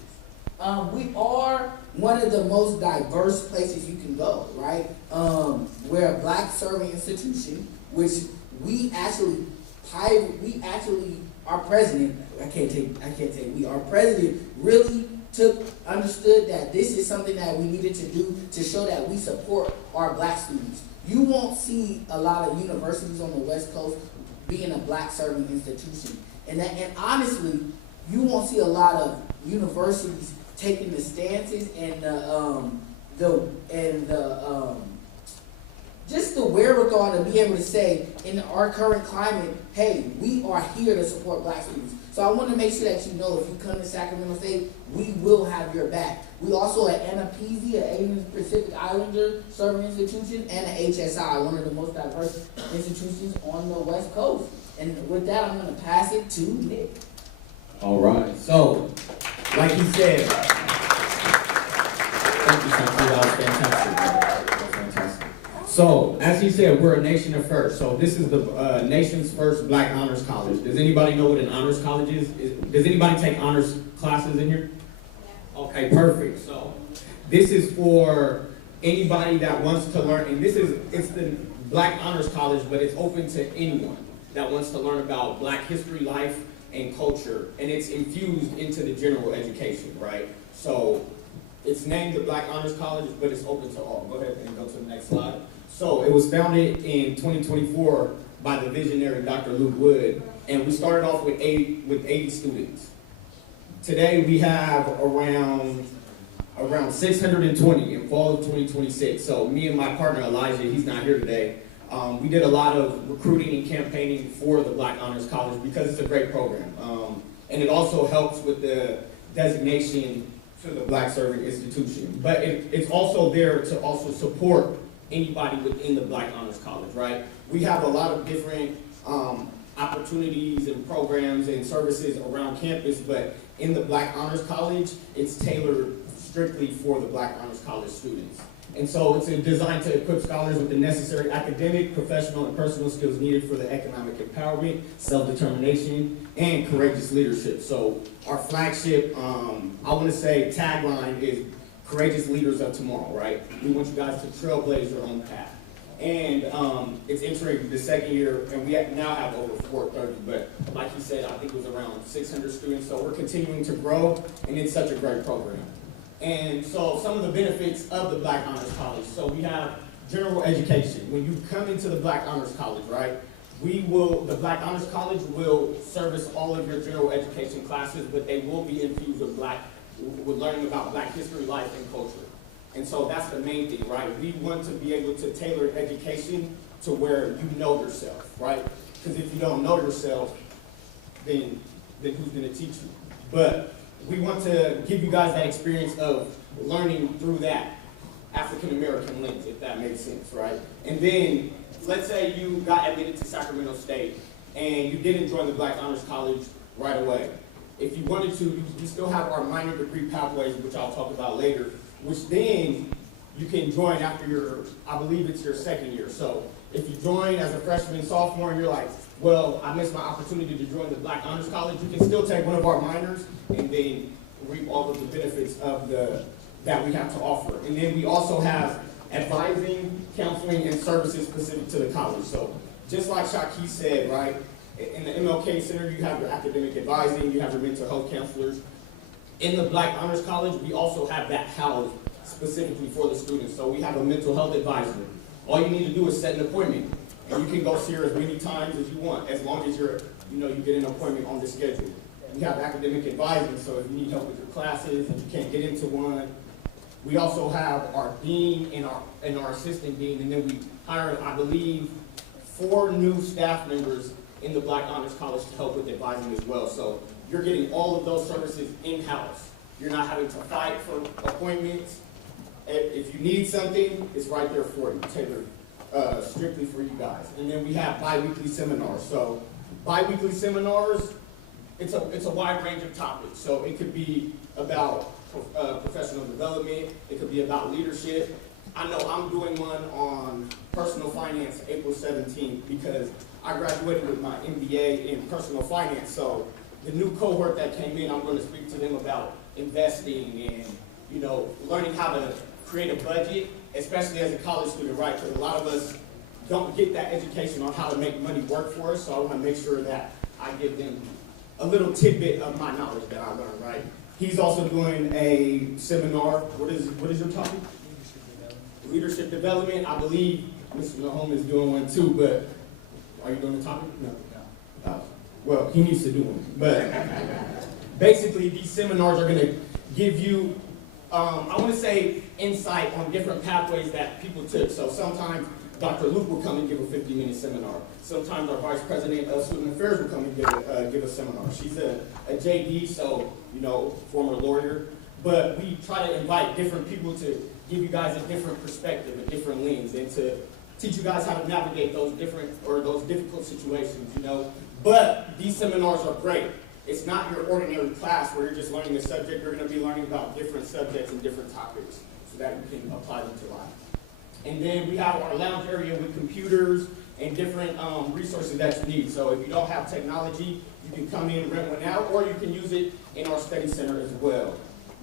We are one of the most diverse places you can go, our president really understood that this is something that we needed to do to show that we support our Black students. You won't see a lot of universities on the West Coast being a Black serving institution. And honestly, you won't see a lot of universities taking the stances and just the wherewithal to be able to say, in our current climate, hey, we are here to support Black students. So I want to make sure that you know, if you come to Sacramento State, we will have your back. We also at Annapeasy, an Asian Pacific Islander serving institution, and an HSI, one of the most diverse institutions on the West Coast. And with that, I'm going to pass it to Nick. All right. So, like he said, thank you, Santi. That was fantastic. That was fantastic. So, as he said, we're a nation of first. So this is the nation's first Black honors college. Does anybody know what an honors college is? Does anybody take honors classes in here? Okay, perfect. So this is for anybody that wants to learn, and it's the Black Honors College, but it's open to anyone that wants to learn about Black history, life, and culture, and it's infused into the general education, right? So it's named the Black Honors College, but it's open to all. Go ahead and go to the next slide. So it was founded in 2024 by the visionary Dr. Luke Wood, and we started off with 80 students. Today we have around 620 in fall of 2026. So me and my partner Elijah, he's not here today, we did a lot of recruiting and campaigning for the Black Honors College because it's a great program. And it also helps with the designation to the Black Serving Institution. But it's also there to also support anybody within the Black Honors College, right? We have a lot of different opportunities and programs and services around campus, but in the Black Honors College, it's tailored strictly for the Black Honors College students. And so it's designed to equip scholars with the necessary academic, professional, and personal skills needed for the economic empowerment, self-determination, and courageous leadership. So our flagship, I want to say, tagline is courageous leaders of tomorrow, right? We want you guys to trailblaze your own path. And it's entering the second year, and we now have over 430, but like he said, I think it was around 600 students, so we're continuing to grow, and it's such a great program. And so some of the benefits of the Black Honors College. So we have general education. When you come into the Black Honors College, right, the Black Honors College will service all of your general education classes, but they will be infused with learning about Black history, life, and culture. And so that's the main thing, right? We want to be able to tailor education to where you know yourself, right? Because if you don't know yourself, then who's going to teach you? But we want to give you guys that experience of learning through that African-American lens, if that makes sense, right? And then, let's say you got admitted to Sacramento State and you didn't join the Black Honors College right away. If you wanted to, you still have our minor degree pathways, which I'll talk about later, which then you can join after I believe it's your second year. So if you join as a freshman, sophomore, and you're like, well, I missed my opportunity to join the Black Honors College, you can still take one of our minors and then reap all of the benefits of that we have to offer. And then we also have advising, counseling, and services specific to the college. So just like Shaki said, right, in the MLK Center, you have your academic advising, you have your mental health counselors. In the Black Honors College, we also have that housed specifically for the students. So we have a mental health advisor. All you need to do is set an appointment. And you can go see her as many times as you want, as long as you get an appointment on the schedule. We have academic advising, so if you need help with your classes, if you can't get into one. We also have our dean and our assistant dean, and then we hired, I believe, 4 new staff members in the Black Honors College to help with advising as well. So you're getting all of those services in-house. You're not having to fight for appointments. If you need something, it's right there for you, tailored strictly for you guys. And then we have bi-weekly seminars. So bi-weekly seminars, it's a wide range of topics. So it could be about professional development. It could be about leadership. I know I'm doing one on personal finance April 17th because I graduated with my MBA in personal finance. So the new cohort that came in, I'm going to speak to them about investing and, learning how to create a budget, especially as a college student, right? Because a lot of us don't get that education on how to make money work for us. So I want to make sure that I give them a little tidbit of my knowledge that I learned, right? He's also doing a seminar. What is your topic? Leadership development. I believe Mr. Nahom is doing one too, but are you doing the topic? No. Well, he needs to do one. But basically, these seminars are going to give you, I want to say, insight on different pathways that people took. So sometimes Dr. Luke will come and give a 50-minute seminar. Sometimes our Vice President of Student Affairs will come and give a seminar. She's a JD, so, former lawyer. But we try to invite different people to give you guys a different perspective, a different lens, and to teach you guys how to navigate those difficult situations, But these seminars are great. It's not your ordinary class where you're just learning a subject. You're going to be learning about different subjects and different topics so that you can apply them to life. And then we have our lounge area with computers and different resources that you need. So if you don't have technology, you can come in and rent one out, or you can use it in our study center as well.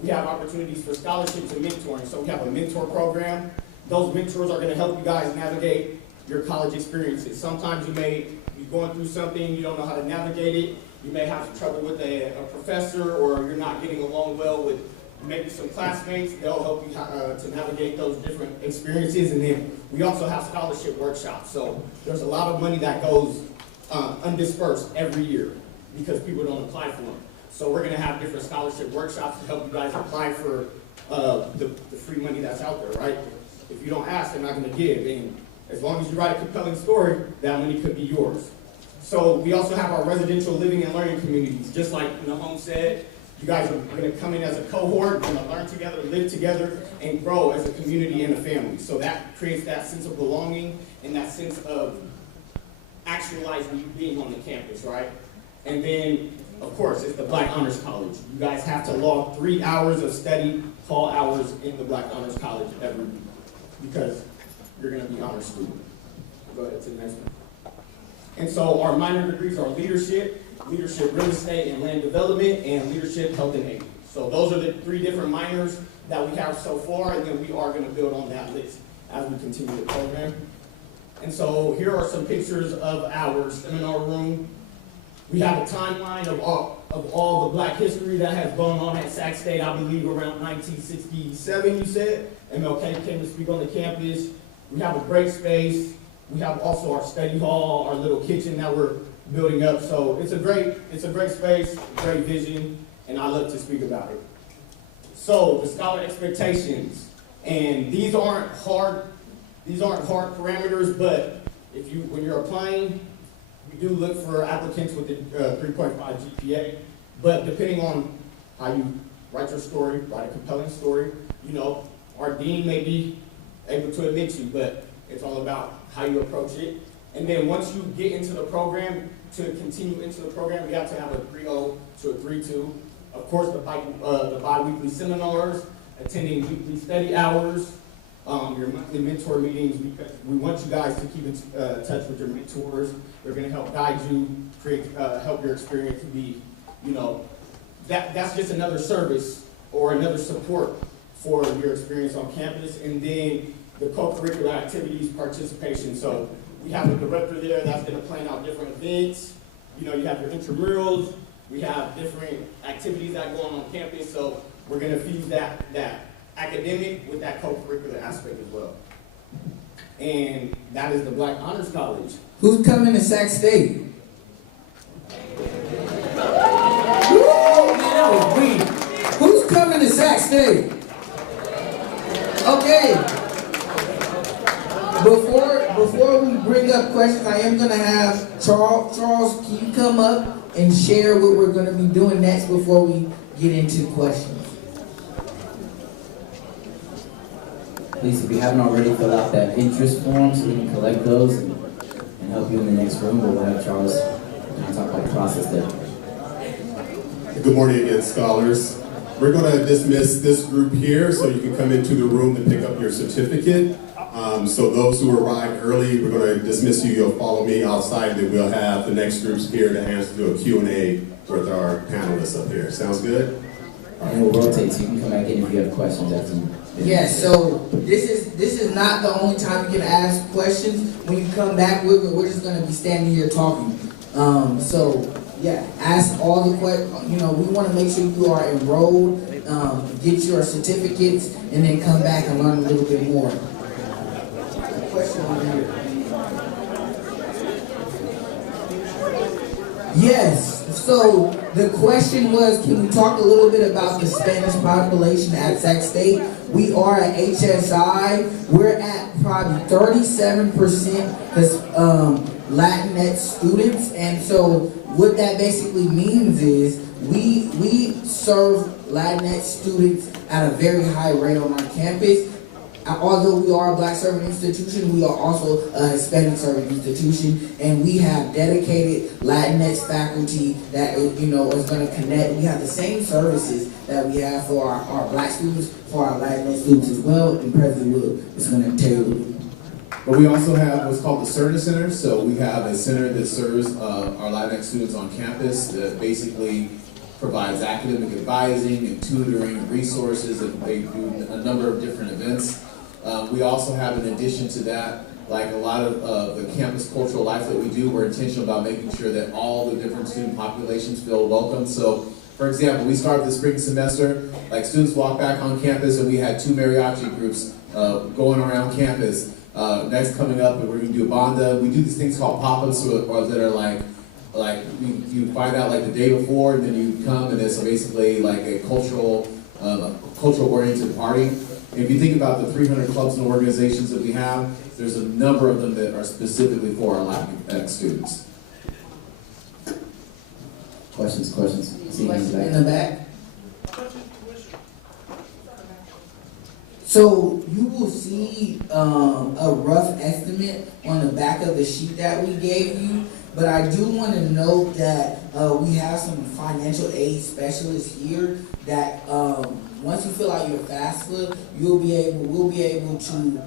We have opportunities for scholarships and mentoring. So we have a mentor program. Those mentors are going to help you guys navigate your college experiences. Sometimes you may be going through something, you don't know how to navigate it. You may have trouble with a professor, or you're not getting along well with maybe some classmates. They'll help you to navigate those different experiences. And then we also have scholarship workshops. So there's a lot of money that goes undispersed every year because people don't apply for them. So we're going to have different scholarship workshops to help you guys apply for the free money that's out there, right? If you don't ask, they're not going to give. And as long as you write a compelling story, that money could be yours. So we also have our residential living and learning communities. Just like Nahom said, you guys are going to come in as a cohort, going to learn together, live together, and grow as a community and a family. So that creates that sense of belonging and that sense of actualizing you being on the campus, right? And then, of course, it's the Black Honors College. You guys have to log 3 hours of study hall hours in the Black Honors College every week because you're going to be honor student. Go ahead to the next one. And so our minor degrees are leadership real estate and land development, and leadership health and aid. So those are the 3 different minors that we have so far, and then we are going to build on that list as we continue the program. And so here are some pictures of our seminar room. We have a timeline of all the Black history that has gone on at Sac State, I believe around 1967, you said. MLK came to speak on the campus. We have a great space. We have also our study hall, our little kitchen that we're building up. So it's a great space, great vision, and I love to speak about it. So the scholar expectations, and these aren't hard parameters, but when you're applying, we do look for applicants with a 3.5 GPA. But depending on how you write your story, write a compelling story, our dean may be able to admit you, but it's all about how you approach it. And then once you get into the program, to continue into the program, you have to have a 3.0 to a 3.2. Of course, the bi-weekly seminars, attending weekly study hours, your monthly mentor meetings, because we want you guys to keep in touch with your mentors. They're going to help guide you, help your experience be, that's just another service or another support for your experience on campus. And then the co-curricular activities participation. So we have a director there that's going to plan out different events. You have your intramurals. We have different activities that go on campus. So we're going to fuse that academic with that co-curricular aspect as well. And that is the Black Honors College. Who's coming to Sac State? Who's coming to Sac State? Okay. Before we bring up questions, I am gonna have Charles. Charles, can you come up and share what we're gonna be doing next before we get into questions? Please, if you haven't already, fill out that interest form so we can collect those and help you in the next room. We'll have Charles talk about the process there. Good morning again, scholars. We're going to dismiss this group here so you can come into the room to pick up your certificate. So those who arrived early, we're going to dismiss you. You'll follow me outside, then we'll have the next groups here to answer a Q&A with our panelists up here. Sounds good? And we'll rotate so you can come back in if you have questions after you. Yes, so this is not the only time you can ask questions. When you come back, we're just going to be standing here talking. So yeah, ask all the questions. We want to make sure you are enrolled, get your certificates, and then come back and learn a little bit more. Question over here. Yes. So the question was, can we talk a little bit about the Spanish population at Sac State? We are at HSI. We're at probably 37% Latinx students, and so what that basically means is we serve Latinx students at a very high rate on our campus. Although we are a Black serving institution, we are also a Hispanic serving institution, and we have dedicated Latinx faculty that is going to connect. We have the same services that we have for our Black students, for our Latinx students as well, and President Wood is going to tell you a little bit. But we also have what's called the Service Center. So we have a center that serves our Latinx students on campus that basically provides academic advising and tutoring and resources, and they do a number of different events. We also have, in addition to that, like a lot of the campus cultural life that we do, we're intentional about making sure that all the different student populations feel welcome. So, for example, we started the spring semester, like students walk back on campus, and we had 2 mariachi groups going around campus. Next coming up, we're going to do a banda. We do these things called pop-ups that are like you find out like the day before, and then you come, and it's basically like a cultural oriented party. And if you think about the 300 clubs and organizations that we have, there's a number of them that are specifically for our Latinx students. Questions? Question in the back. So you will see a rough estimate on the back of the sheet that we gave you, but I do want to note that we have some financial aid specialists here that once you fill out your FAFSA, we'll be able to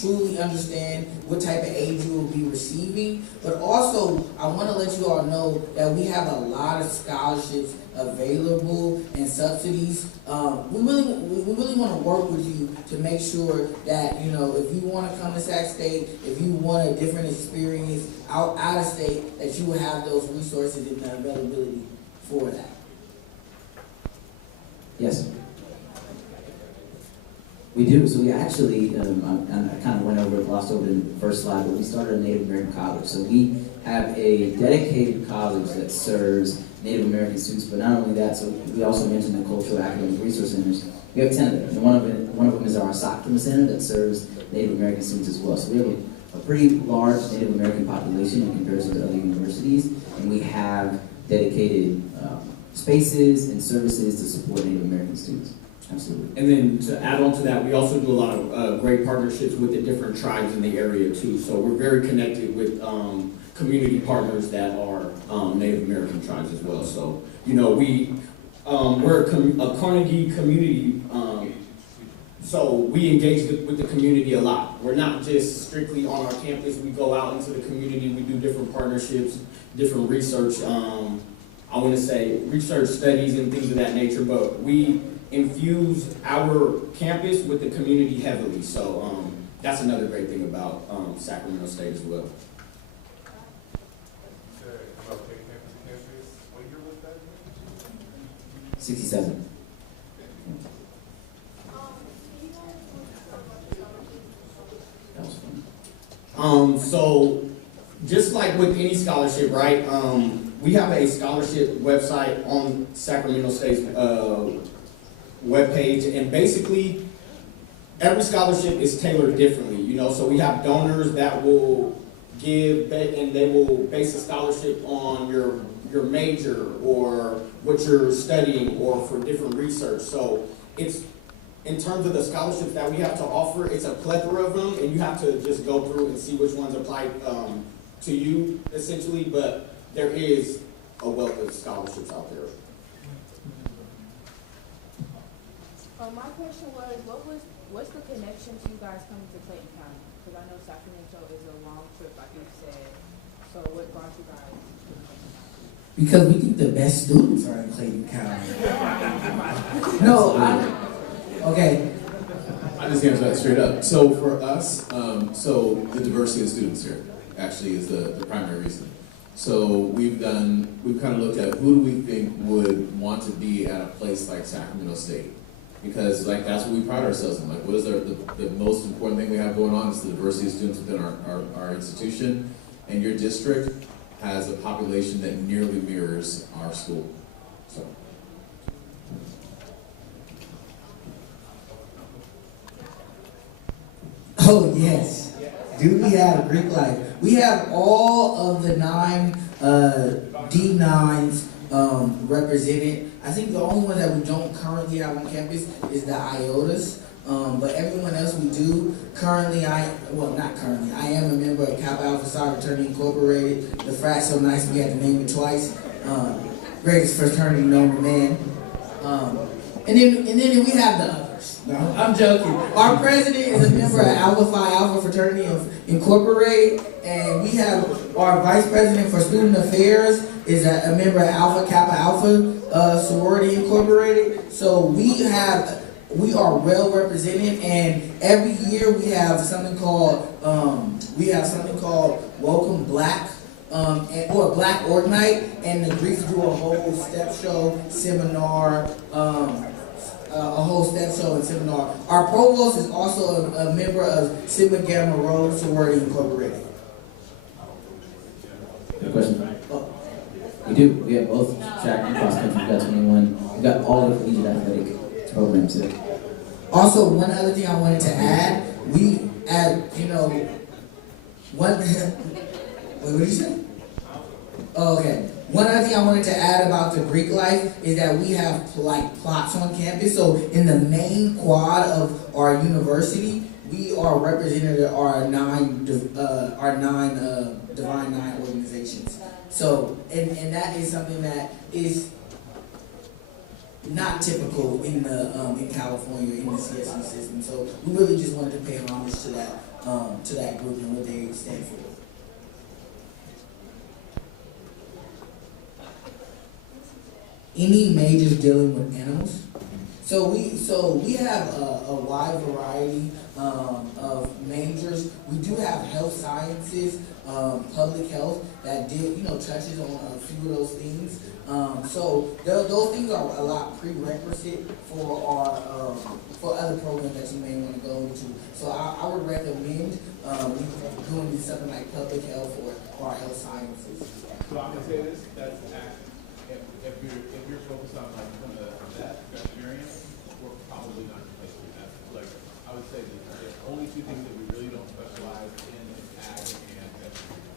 truly understand what type of aid you will be receiving. But also, I want to let you all know that we have a lot of scholarships available and subsidies. We really want to work with you to make sure that, if you want to come to Sac State, if you want a different experience out of state, that you will have those resources and the availability for that. Yes. We do. So we actually, I kind of glossed over the first slide, but we started a Native American college. So we have a dedicated college that serves Native American students, but not only that, so we also mentioned the Cultural Academic Resource Centers. We have 10 of them, and one of them is our Sacramento Center that serves Native American students as well. So we have a pretty large Native American population in comparison to other universities, and we have dedicated spaces and services to support Native American students. Absolutely. And then to add on to that, we also do a lot of great partnerships with the different tribes in the area too. So we're very connected with community partners that are Native American tribes as well. So, we're a Carnegie community So we engage with the community a lot. We're not just strictly on our campus. We go out into the community. We do different partnerships, different research. I want to say research studies and things of that nature. But we infuse our campus with the community heavily. So that's another great thing about Sacramento State as well. 67. That was fun. So just like with any scholarship, right? We have a scholarship website on Sacramento State's webpage, and basically every scholarship is tailored differently, you know. So we have donors that will give, and they will base a scholarship on your major or what you're studying or for different research. So it's, in terms of the scholarships that we have to offer, it's a plethora of them, and you have to just go through and see which ones apply to you, essentially, but there is a wealth of scholarships out there. My question was, what's the connection to you guys coming to Clayton County? Because I know Sacramento is a long trip, like you said. So what brought you guys to Clayton County? Because we think the best students are in Clayton County. No, okay. I just answer that straight up. So for us, so the diversity of students here actually is the primary reason. So we've kind of looked at who do we think would want to be at a place like Sacramento State? Because like that's what we pride ourselves in. Like what is the most important thing we have going on is the diversity of students within our institution. And your district has a population that nearly mirrors our school. So. Oh yes. Do we have Greek life? We have all of the 9 D9s represented. I think the only one that we don't currently have on campus is the IOTAs. But everyone else we do. Currently, not currently, I am a member of Kappa Alpha Psi Fraternity Incorporated. The frat so nice we had to name it twice. Greatest fraternity known to man. And then we have the others. No, I'm joking. Our president is a member of Alpha Phi Alpha Fraternity Incorporated, and we have our vice president for student affairs is a member of Alpha Kappa Alpha Sorority Incorporated. So we are well represented, and every year we have something called Welcome Black. Or Black Org Night, and the Greeks do a whole step show, seminar, Our provost is also a member of Sigma Gamma Rho Sorority Incorporated. Good question. We do. We have both track and cross country. We've got 21. We've got all the collegiate athletic programs here. Also, one other thing I wanted to add, we add, what did you say? Oh, okay. One other thing I wanted to add about the Greek life is that we have plots on campus. So in the main quad of our university, we are represented at our nine Divine Nine organizations. So and that is something that is not typical in California in the CSU system. So we really just wanted to pay homage to that group and what they stand for. Any majors dealing with animals? So we have a wide variety of majors. We do have health sciences, public health that touches on a few of those things. So those things are a lot prerequisite for our for other programs that you may want to go into. So I would recommend doing something like public health or health sciences. So I can say this, that's actually, if you're focused on like some of that experience, we're probably not in place for that. Like I would say that the only 2 things that we really don't specialize in is ag and veterinary.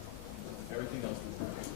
Everything else is perfect.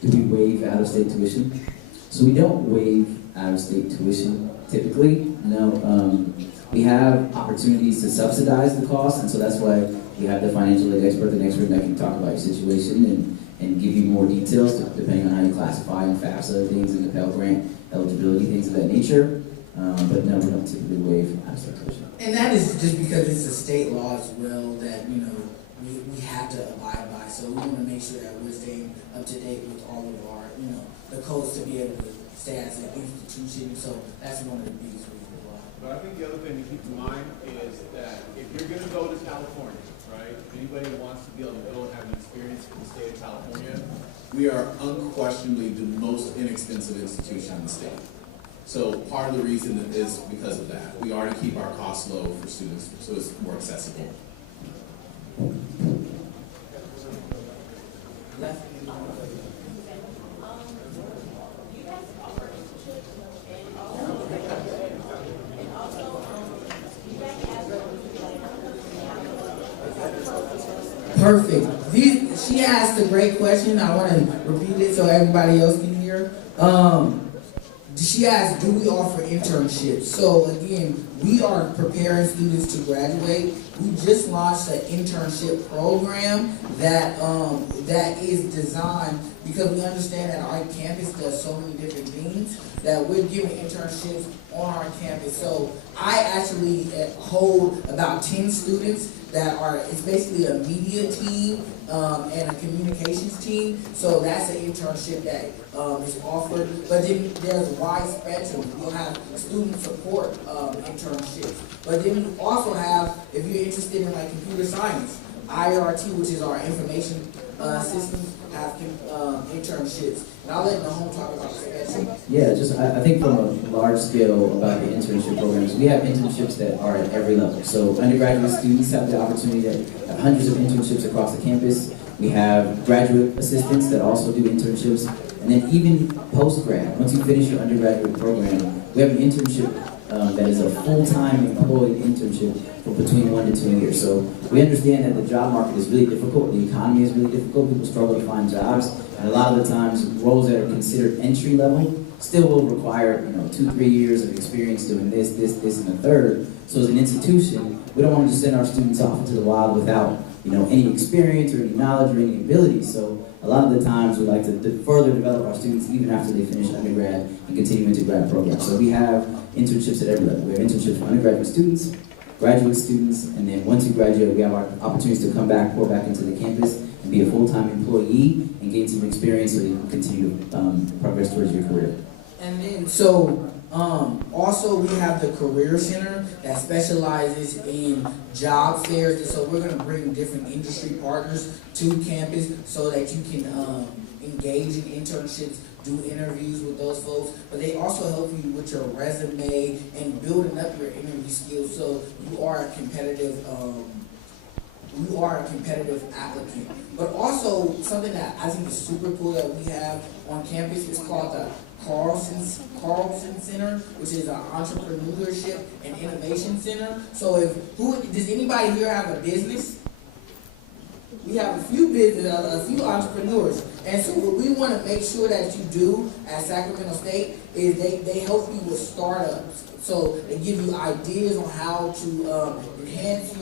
Do we waive out-of-state tuition? So we don't waive out-of-state tuition typically. No. We have opportunities to subsidize the cost, and so that's why we have the financial aid expert, an expert that can talk about your situation and give you more details depending on how you classify and FAFSA things and the Pell Grant eligibility, things of that nature. But no, we don't typically waive abstract tuition. And that is just because it's a state law as well that, you know, we have to abide by. So we want to make sure that we're staying up to date with all of our, you know, the codes to be able to stay as an institution. So that's one of the biggest reasons why. But I think the other thing to keep in mind is that if you're going to go to California, right, anybody who wants to be able to go and have an experience in the state of California, We are unquestionably the most inexpensive institution in the state. So part of the reason is because of that. We are to keep our costs low for students, so it's more accessible. Perfect. She asked a great question. I want to repeat it so everybody else can hear. She asked, do we offer internships? So again, we are preparing students to graduate. We just launched an internship program that is designed because we understand that our campus does so many different things that we're giving internships on our campus. So I actually hold about 10 students that are, it's basically a media team and a communications team. So that's an internship that is offered. But then there's a wide spectrum. You'll have student support internships. But then you also have, if you're interested in like computer science, IRT, which is our information systems, have internships. And I'll let Nahom talk about the spectrum. Yeah, just I think from a large scale about the internship programs, we have internships that are at every level. So undergraduate students have the opportunity to have hundreds of internships across the campus. We have graduate assistants that also do internships. And then even post-grad, once you finish your undergraduate program, we have an internship that is a full-time employed internship for between 1 to 2 years. So we understand that the job market is really difficult, the economy is really difficult, people struggle to find jobs, and a lot of the times roles that are considered entry level still will require 2-3 years of experience doing this, and the third. So as an institution, we don't want to just send our students off into the wild without any experience or any knowledge or any ability. So a lot of the times we like to further develop our students even after they finish undergrad and continue into grad programs. So we have internships at every level. We have internships for undergraduate students, graduate students, and then once you graduate, we have our opportunities to come back, pour back into the campus, and be a full-time employee and gain some experience so that you can continue to progress towards your career. And then, so also we have the Career Center that specializes in job fairs. And so we're going to bring different industry partners to campus so that you can engage in internships, do interviews with those folks, but they also help you with your resume and building up your interview skills so you are a competitive applicant. But also something that I think is super cool that we have on campus is called the Carlson Center, which is an entrepreneurship and innovation center. So does anybody here have a business? We have a few entrepreneurs. And so what we want to make sure that you do at Sacramento State is they help you with startups. So they give you ideas on how to enhance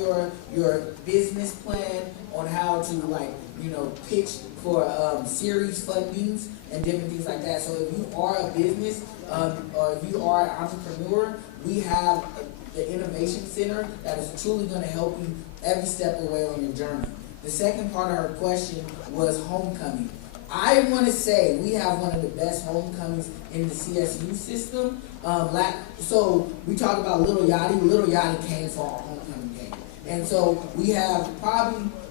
your business plan, on how to pitch for series fundings and different things like that. So if you are a business or if you are an entrepreneur, we have the Innovation Center that is truly going to help you every step of the way on your journey. The second part of her question was homecoming. I want to say we have one of the best homecomings in the CSU system. So we talked about Little Yachty. Little Yachty came for our homecoming game. And so we have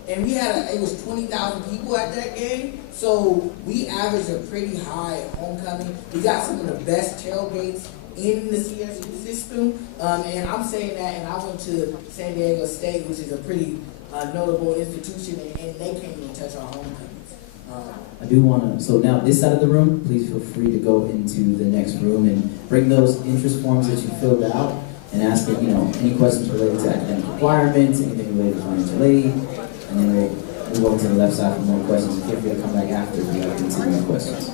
it was 20,000 people at that game. So we averaged a pretty high homecoming. We got some of the best tailgates in the CSU system. And I'm saying that, and I went to San Diego State, which is a pretty notable institution, and they can't even touch our homecomings. I do want to, so now this side of the room, please feel free to go into the next room and bring those interest forms that you filled out and ask any questions related to academic requirements, anything related to financial aid, and then we'll move over to the left side for more questions. Feel free to come back after if you have continuing questions.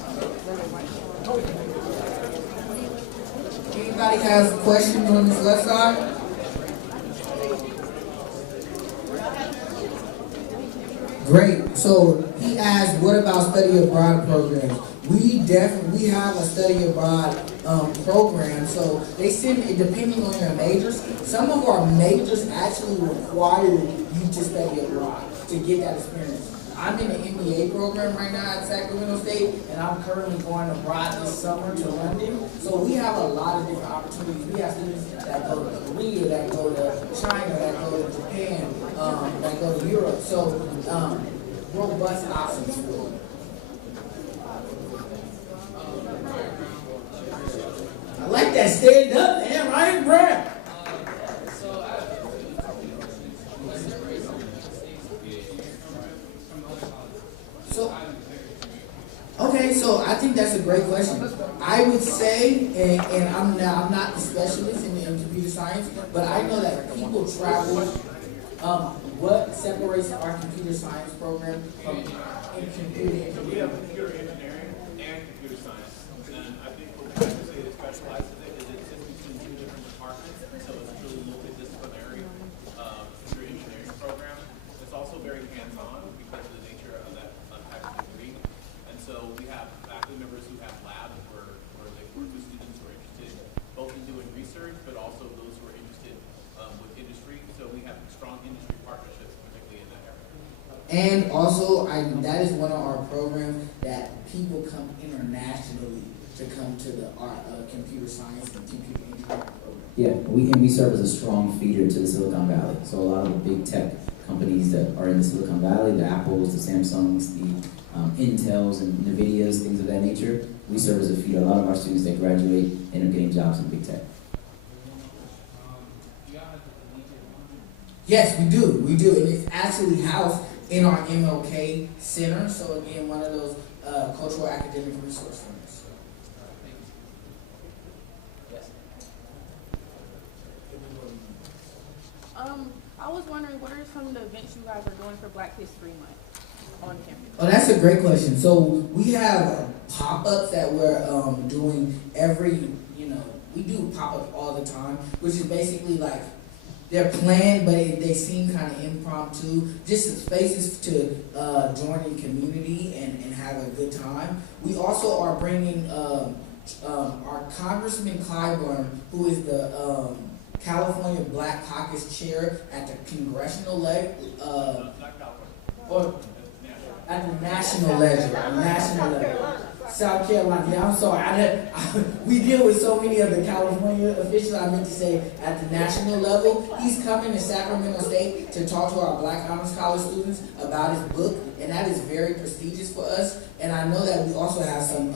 Anybody has questions on this left side? Great. So he asked, what about study abroad programs? We have a study abroad program. So they send it depending on your majors. Some of our majors actually require you to study abroad to get that experience. I'm in the MBA program right now at Sacramento State, and I'm currently going abroad this summer to London. So we have a lot of different opportunities. We have students that go to Korea, that go to China, that go to Japan, that go to Europe. So robust options for you. I like that stand up, man, right, Brad? So I think that's a great question. I would say, and I'm not the specialist in computer science, but I know that people travel. What separates our computer science program from computer engineering? We have computer engineering and computer science, and I think what we have to say that specializes it is it sits between two different departments, so it's a truly multidisciplinary computer engineering program. It's also very hands-on because of the nature of that type of degree, and so we have faculty members who have labs where they work with students who are interested both in doing research, but also those who are interested with industry. So we have strong industry partnerships, particularly in that area. And also, that is one of our programs that people come internationally to come to the computer science and computer engineering program. Yeah, we serve as a strong feeder to the Silicon Valley. So a lot of the big tech companies that are in the Silicon Valley, the Apples, the Samsungs, the Intels and NVIDIAs, things of that nature, we serve as a feeder. A lot of our students that graduate end up getting jobs in big tech. Yes, we do. We do. And it's actually housed in our MLK Center. So again, one of those cultural academic resource centers. Yes. I was wondering, what are some of the events you guys are doing for Black History Month on campus? Oh, that's a great question. So we have pop-ups that we're doing we do pop-ups all the time, which is basically like they're planned, but they seem kind of impromptu. Just spaces to join in community and have a good time. We also are bringing our Congressman Clyburn, who is the California Black Caucus chair at the congressional level, or at the national level. South Carolina. Yeah, I'm sorry. We deal with so many of the California officials. I meant to say at the national level. He's coming to Sacramento State to talk to our Black Honors College students about his book, and that is very prestigious for us. And I know that we also have some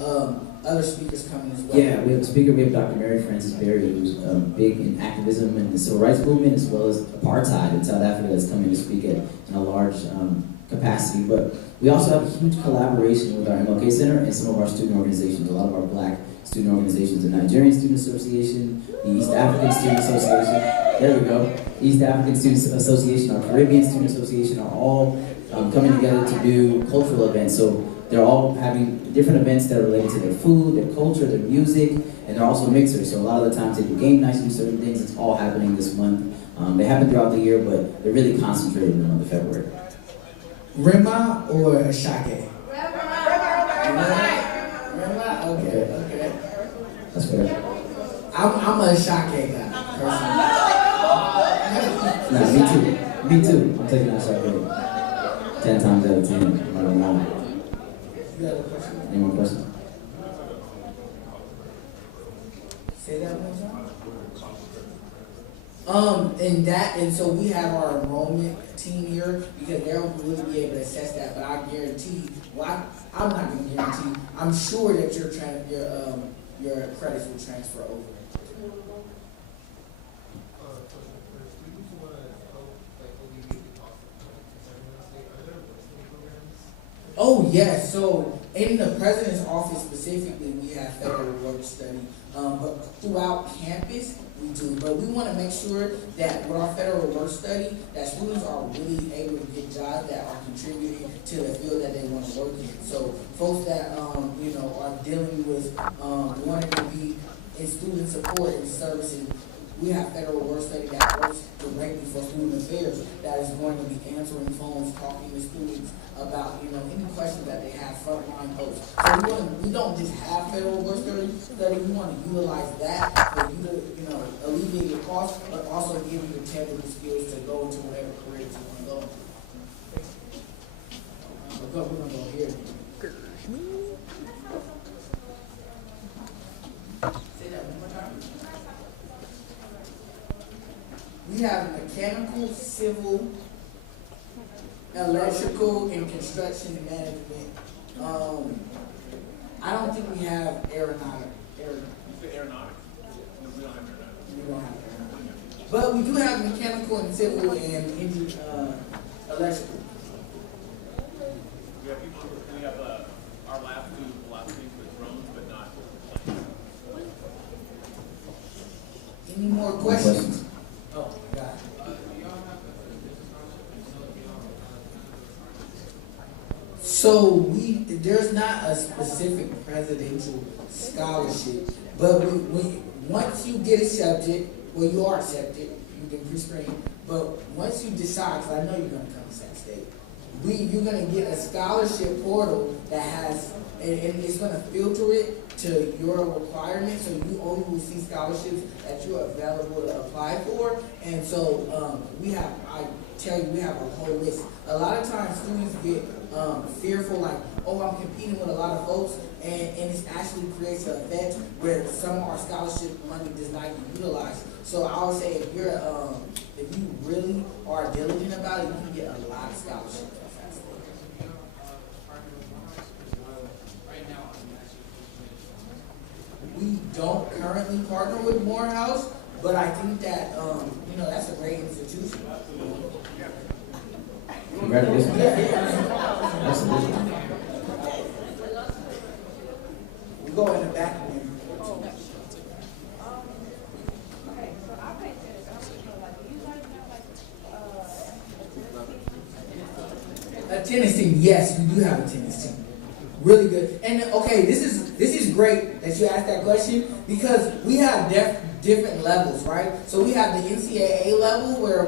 other speakers coming as well. Yeah, we have a speaker. We have Dr. Mary Frances Berry, who's big in activism and the civil rights movement, as well as apartheid in South Africa, that's coming to speak in a large capacity. But we also have a huge collaboration with our MLK Center and some of our student organizations. A lot of our Black student organizations, the Nigerian Student Association, the East African Student Association, there we go, East African Student Association, our Caribbean Student Association are all coming together to do cultural events. So they're all having different events that are related to their food, their culture, their music, and they're also mixers. So a lot of the times they do game nights and certain things. It's all happening this month. They happen throughout the year, but they're really concentrated in the month of February. Rema or Ashake? Rema? Okay. That's fair. I'm a Ashake guy, personally. Nah, me too. I'm taking Ashake 10 times out of 10. I don't know. You got a question? Any more questions? Say that one time. And so we have our enrollment team here because they'll really be able to assess that. But I guarantee, I'm not going to guarantee. I'm sure that your credits will transfer over. Oh yes, so in the president's office specifically, we have federal work study, but throughout campus we do. But we want to make sure that with our federal work study, that students are really able to get jobs that are contributing to the field that they want to work in. So folks that are dealing with wanting to be in student support and services, We have federal work study that works directly for student affairs that is going to be answering phones, talking to students about, any questions that they have, frontline posts. So we don't just have federal work study, we want to utilize that for you to, alleviate your costs, but also give you the tangible skills to go into whatever career you want to go into. We're gonna go here. Say that one more time. We have mechanical, civil, electrical, and construction management. I don't think we have aeronautics. You say aeronautics? No, we don't have aeronautics. We don't have aeronautics. But we do have mechanical and civil and electrical. We have people, we have our lab do philosophy with drones, but not planes. Any more questions? Oh, God. So there's not a specific presidential scholarship, but once you get accepted, well, you are accepted, you've been pre-screened, but once you decide, because I know you're going to come to Sac State, you're going to get a scholarship portal that has, and it's going to filter it to your requirements, so you only will see scholarships that you're available to apply for. And so we have a whole list. A lot of times students get fearful, like, oh, I'm competing with a lot of folks, and it actually creates an effect where some of our scholarship money does not get utilized. So I would say if you really are diligent about it, you can get a lot of scholarships. We don't currently partner with Morehouse, but I think that that's a great institution. Congratulations. Absolutely. We go in the back. A tennis team, yes, we do have a tennis team. Really good. And okay, this is great that you asked that question, because we have different levels, right? So we have the NCAA level where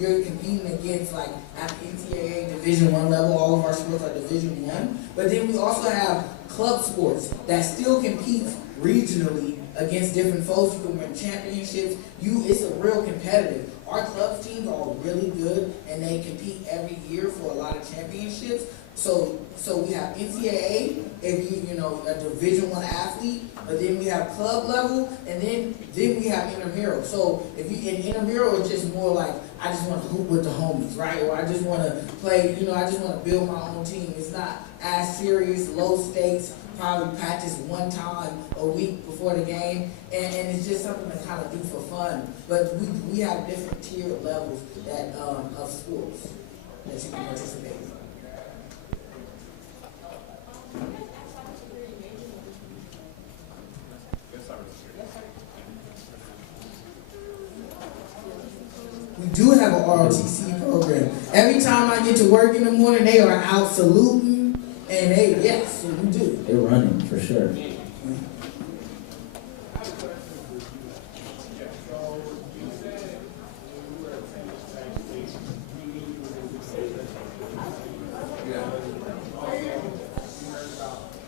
you're competing against, like, at the NCAA Division I level. All of our sports are Division I. But then we also have club sports that still compete regionally against different folks. You can win championships. It's a real competitive. Our club teams are really good, and they compete every year for a lot of championships. So we have NCAA, if a Division I athlete, but then we have club level, and then we have intramural. So if you in intramural, it's just more like, I just want to hoop with the homies, right? Or I just want to play, I just want to build my own team. It's not as serious, low stakes, probably practice one time a week before the game, and it's just something to kind of do for fun. But we have different tiered levels that of sports that you can participate in. We do have an ROTC program. Every time I get to work in the morning, they are out saluting, and yes, we do. They're running for sure.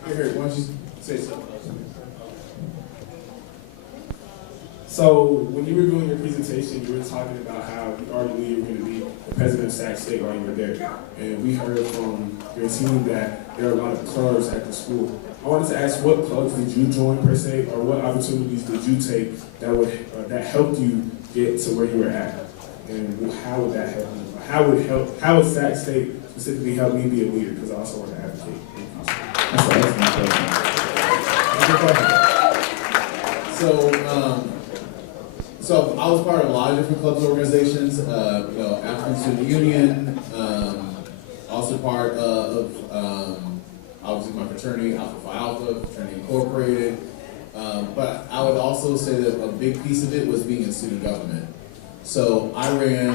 Here, why don't you say something? So when you were doing your presentation, you were talking about how you already knew you were going to be the president of Sac State while you were there. And we heard from your team that there are a lot of clubs at the school. I wanted to ask, what clubs did you join per se, or what opportunities did you take that helped you get to where you were at? And how would that help you? How would Sac State specifically help me be a leader? Because I also want to advocate. That's an excellent question. So I was part of a lot of different clubs and organizations, African Student Union, also part of obviously my fraternity, Alpha Phi Alpha, Fraternity Incorporated. But I would also say that a big piece of it was being in student government. So I ran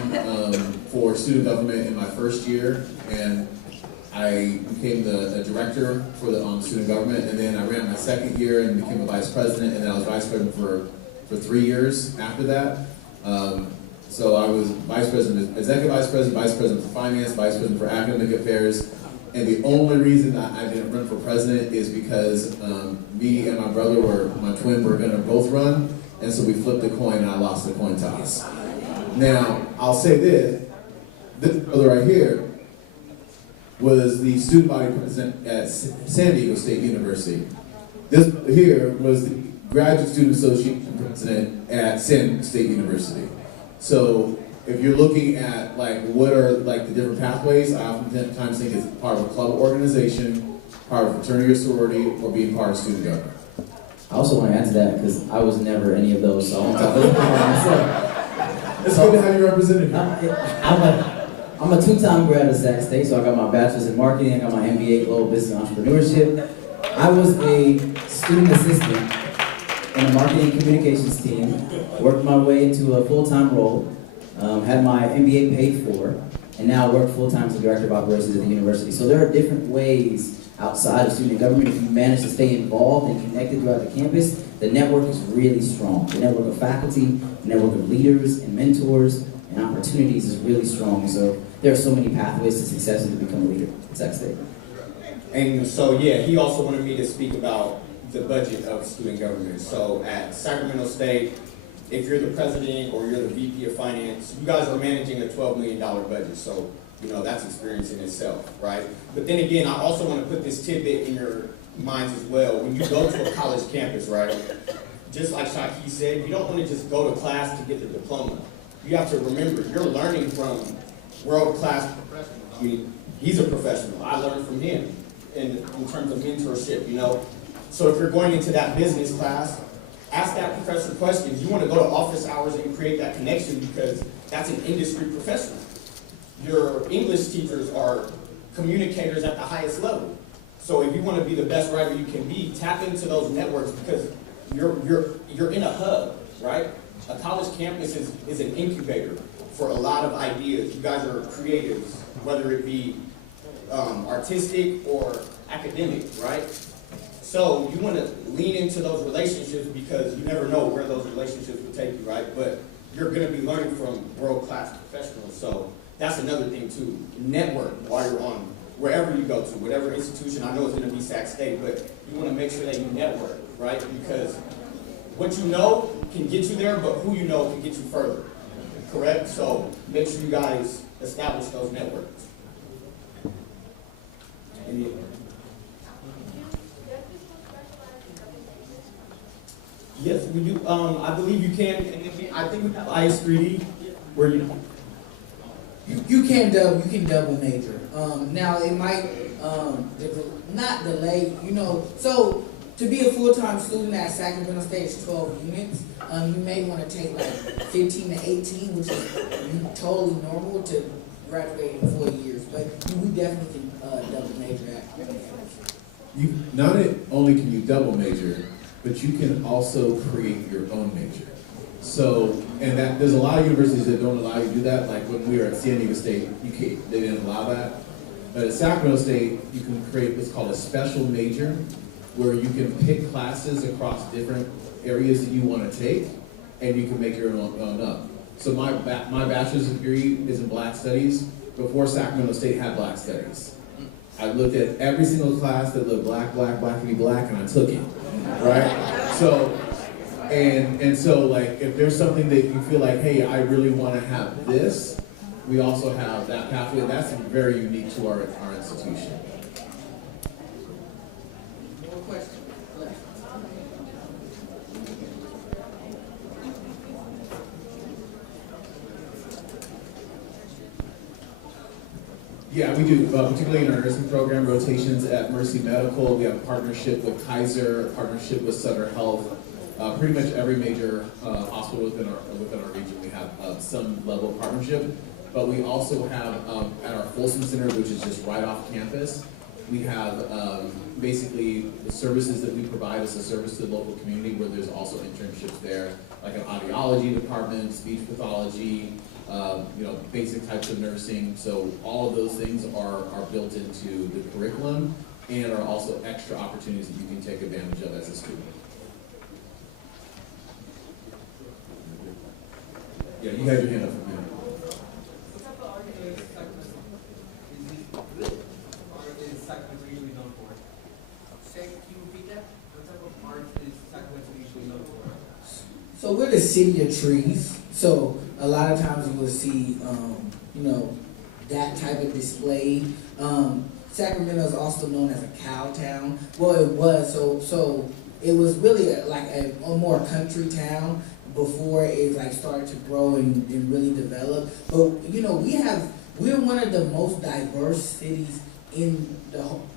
for student government in my first year, and I became the director for the student government, and then I ran my second year and became a vice president, and then I was vice president for for 3 years after that. So I was vice president, executive vice president for finance, vice president for academic affairs. And the only reason that I didn't run for president is because me and my twin were gonna both run. And so we flipped the coin and I lost the coin toss. Now, I'll say this brother right here was the student body president at San Diego State University. This here was the graduate student association president at San State University. So if you're looking at like what are like the different pathways, I oftentimes think it's part of a club organization, part of a fraternity or sorority, or being part of student government. I also want to add to that because I was never any of those, so I want to talk a little bit about myself. It's good to have you represented. I'm a 2-time grad at Sac State, so I got my bachelor's in marketing, I got my MBA Global Business Entrepreneurship. I was a student assistant in a marketing communications team, worked my way into a full-time role, had my MBA paid for, and now work full-time as the Director of Operations at the university. So there are different ways outside of student government. If you manage to stay involved and connected throughout the campus, the network is really strong. The network of faculty, the network of leaders and mentors and opportunities is really strong. So there are so many pathways to success and to become a leader at Sac State. And so, yeah, he also wanted me to speak about the budget of student government. So at Sacramento State, if you're the president or you're the VP of finance, you guys are managing a $12 million budget. So, you know, that's experience in itself, right? But then again, I also want to put this tidbit in your minds as well. When you go to a college campus, right, just like Shaki said, you don't want to just go to class to get the diploma. You have to remember, you're learning from world-class professionals. I mean, he's a professional. I learned from him in terms of mentorship, you know? So if you're going into that business class, ask that professor questions. You want to go to office hours and create that connection because that's an industry professional. Your English teachers are communicators at the highest level. So if you want to be the best writer you can be, tap into those networks because you're in a hub, right? A college campus is an incubator for a lot of ideas. You guys are creatives, whether it be artistic or academic, right? So you want to lean into those relationships because you never know where those relationships will take you, right? But you're going to be learning from world-class professionals. So that's another thing too. Network while you're on wherever you go to, whatever institution. I know it's going to be Sac State, but you want to make sure that you network, right? Because what you know can get you there, but who you know can get you further, correct? So make sure you guys establish those networks. Yes, we do. I believe you can. I think we have IS3D where you can double major. Now it might not delay. You know, so to be a full-time student at Sacramento State is 12 units. You may want to take like 15 to 18, which is totally normal to graduate in 4 years. But we definitely can double major at. Not only can you double major, but you can also create your own major. So, and that there's a lot of universities that don't allow you to do that. Like when we were at San Diego State, they didn't allow that. But at Sacramento State, you can create what's called a special major, where you can pick classes across different areas that you want to take, and you can make your own up. So my bachelor's degree is in Black Studies. Before Sacramento State had Black Studies. I looked at every single class that looked black, and I took it, right? So, and so like, if there's something that you feel like, hey, I really want to have this, we also have that pathway. That's very unique to our institution. More questions? Yeah, we do, particularly in our nursing program, rotations at Mercy Medical. We have a partnership with Kaiser, a partnership with Sutter Health. Pretty much every major hospital within our region, we have some level of partnership. But we also have, at our Folsom Center, which is just right off campus, we have basically the services that we provide as a service to the local community, where there's also internships there, like an audiology department, speech pathology, basic types of nursing. So all of those things are built into the curriculum and are also extra opportunities that you can take advantage of as a student. Yeah, you had your hand up for a minute. What type of art is Sacramento? Is it good? Or is Sacramento usually known for? Can you repeat that? What type of art is Sacramento usually known for? So we're the city of trees. So a lot of times you will see, you know, that type of display. Sacramento is also known as a cow town. Well, it was. So it was really like a more country town before it like started to grow and really develop. But you know, we're one of the most diverse cities in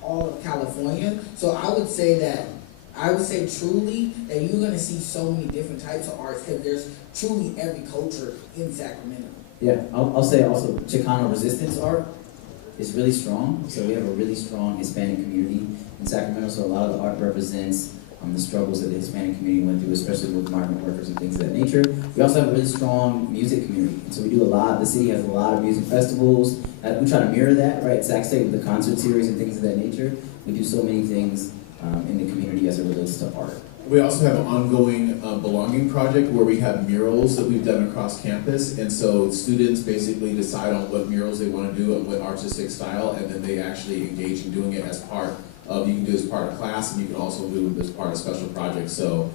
all of California. So I would say truly that you're gonna see so many different types of arts because there's truly every culture in Sacramento. Yeah, I'll say also Chicano resistance art is really strong. So we have a really strong Hispanic community in Sacramento. So a lot of the art represents the struggles that the Hispanic community went through, especially with migrant workers and things of that nature. We also have a really strong music community. And so we do a lot, the city has a lot of music festivals. We try to mirror that, right? Sac State with the concert series and things of that nature. We do so many things in the community as it relates to art. We also have an ongoing belonging project where we have murals that we've done across campus, and so students basically decide on what murals they want to do and what artistic style, and then they actually engage in doing it as part of, you can do it as part of class, and you can also do it as part of special projects, so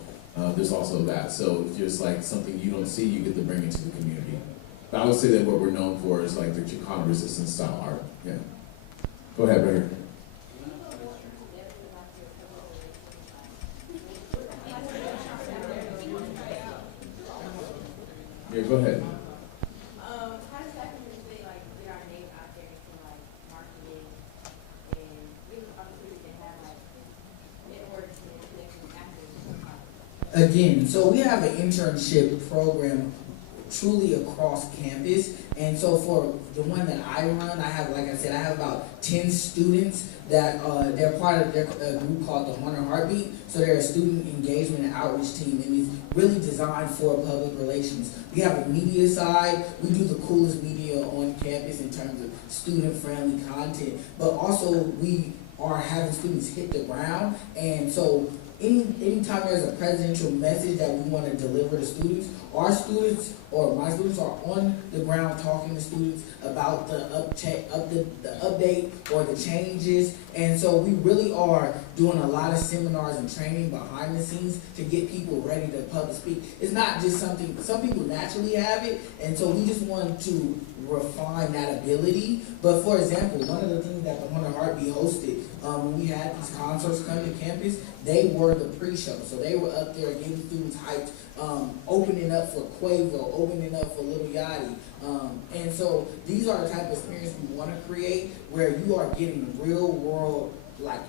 there's also that. So if there's like something you don't see, you get to bring it to the community. But I would say that what we're known for is like the Chicano resistance style art, yeah. Go ahead, right here. Yeah, go ahead. How does Sacramento say like get our name out there into like marketing and different opportunities they have like networks and connections after? Again, so we have an internship program truly across campus, and so for the one that I run, I have, like I said, I have about 10 students that they're part of a group called the Horner Heartbeat. So they're a student engagement and outreach team, and it's really designed for public relations. We have a media side. We do the coolest media on campus in terms of student-friendly content, but also we are having students hit the ground, and so anytime there's a presidential message that we want to deliver to students, our students or my students are on the ground talking to students about the update or the changes. And so we really are doing a lot of seminars and training behind the scenes to get people ready to public speak. It's not just something, some people naturally have it, and so we just want to refine that ability. But for example, one of the things that the Horner Heartbeat hosted, when we had these concerts come to campus, they were the pre-show. So they were up there getting students hyped, opening up for Quavo, opening up for Lil Yachty. And so these are the type of experience we want to create where you are getting real world, like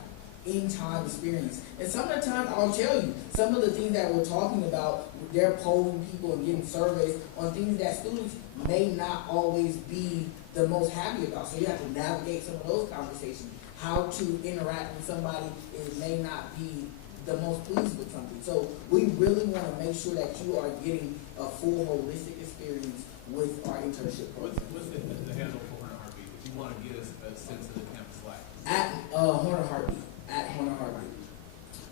in-time experience. And some of the time, I'll tell you, some of the things that we're talking about, they're polling people and getting surveys on things that students may not always be the most happy about. So you have to navigate some of those conversations. How to interact with somebody may not be the most pleased with something. So we really want to make sure that you are getting a full holistic experience with our internship program. What's the handle for Horner Heartbeat? If you want to get us a sense of the campus life. At Horner Heartbeat. At Horner Heartbeat.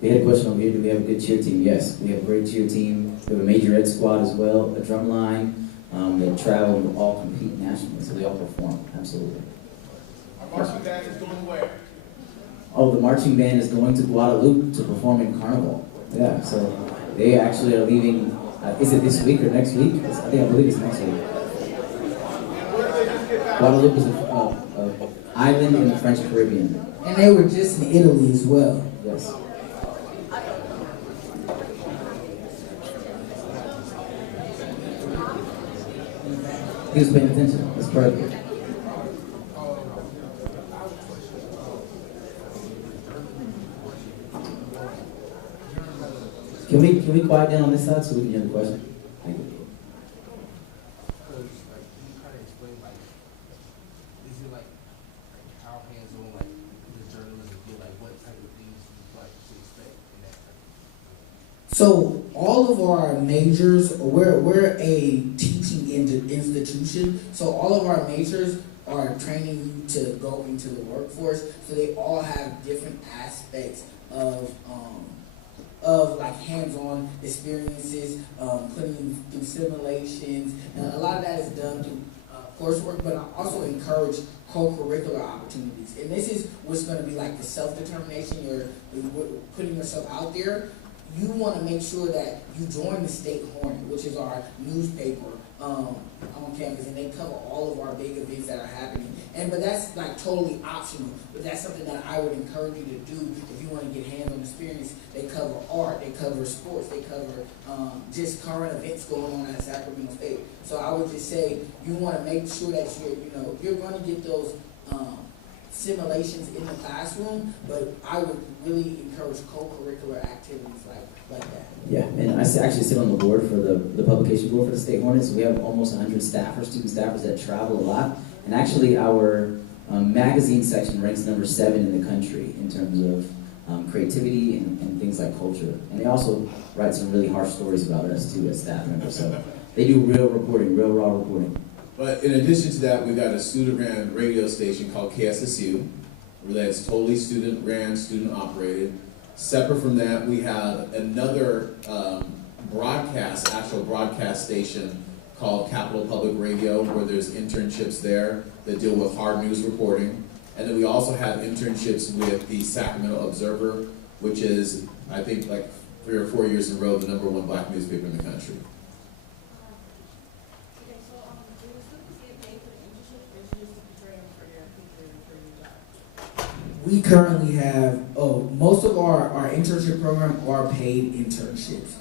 We had a question over here. Do we have a good cheer team? Yes, we have a great cheer team. We have a major ed squad as well, a drum line. They travel and all compete nationally, so they all perform. Absolutely. Our marching band is going where? Oh, the marching band is going to Guadalupe to perform in Carnival. Yeah, so they actually are leaving. Is it this week or next week? I believe it's next week. Guadalupe is an island in the French Caribbean. And they were just in Italy as well. Yes. He was paying attention. That's perfect. Can we quiet down on this side so we can hear the question? Thank you. So all of our majors, we're a teaching institution, so all of our majors are training you to go into the workforce, so they all have different aspects of of like hands-on experiences, putting through simulations, and a lot of that is done through coursework, but I also encourage co-curricular opportunities. And this is what's going to be like the self-determination, you're putting yourself out there. You want to make sure that you join the State Hornet, which is our newspaper on campus, and they cover all of our big events that are happening. But that's like totally optional, but that's something that I would encourage you to do if you want to get hands-on experience. They cover art, they cover sports, they cover just current events going on at Sacramento State. So I would just say you want to make sure that you're going to get those simulations in the classroom, but I would really encourage co-curricular activities like that. Yeah, and I actually sit on the board for the publication board for the State Hornets. We have almost 100 staffers, student staffers that travel a lot. And actually our magazine section ranks number 7 in the country in terms of creativity and things like culture. And they also write some really harsh stories about us too as staff members. So they do real reporting, real raw reporting. But in addition to that, we've got a student-ran radio station called KSSU, that's totally student-ran, student-operated. Separate from that, we have another actual broadcast station called Capital Public Radio, where there's internships there that deal with hard news reporting. And then we also have internships with the Sacramento Observer, which is, I think, like 3 or 4 years in a row, the #1 black newspaper in the country. We currently have, most of our internship program are paid internships.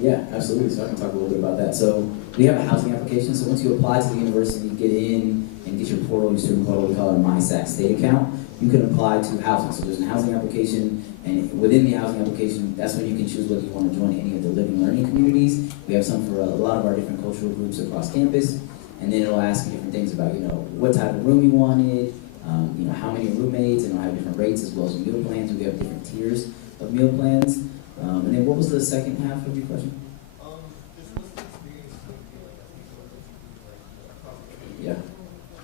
Yeah, absolutely. So I can talk a little bit about that. So we have a housing application. So once you apply to the university, get in and get your portal, your student portal, we call it a My Sac State account, you can apply to housing. So there's a housing application, and within the housing application, that's when you can choose whether you want to join any of the living learning communities. We have some for a lot of our different cultural groups across campus, and then it'll ask you different things about, what type of room you wanted, how many roommates, and it'll have different rates as well as meal plans. We have different tiers of meal plans. And then what was the second half of your question?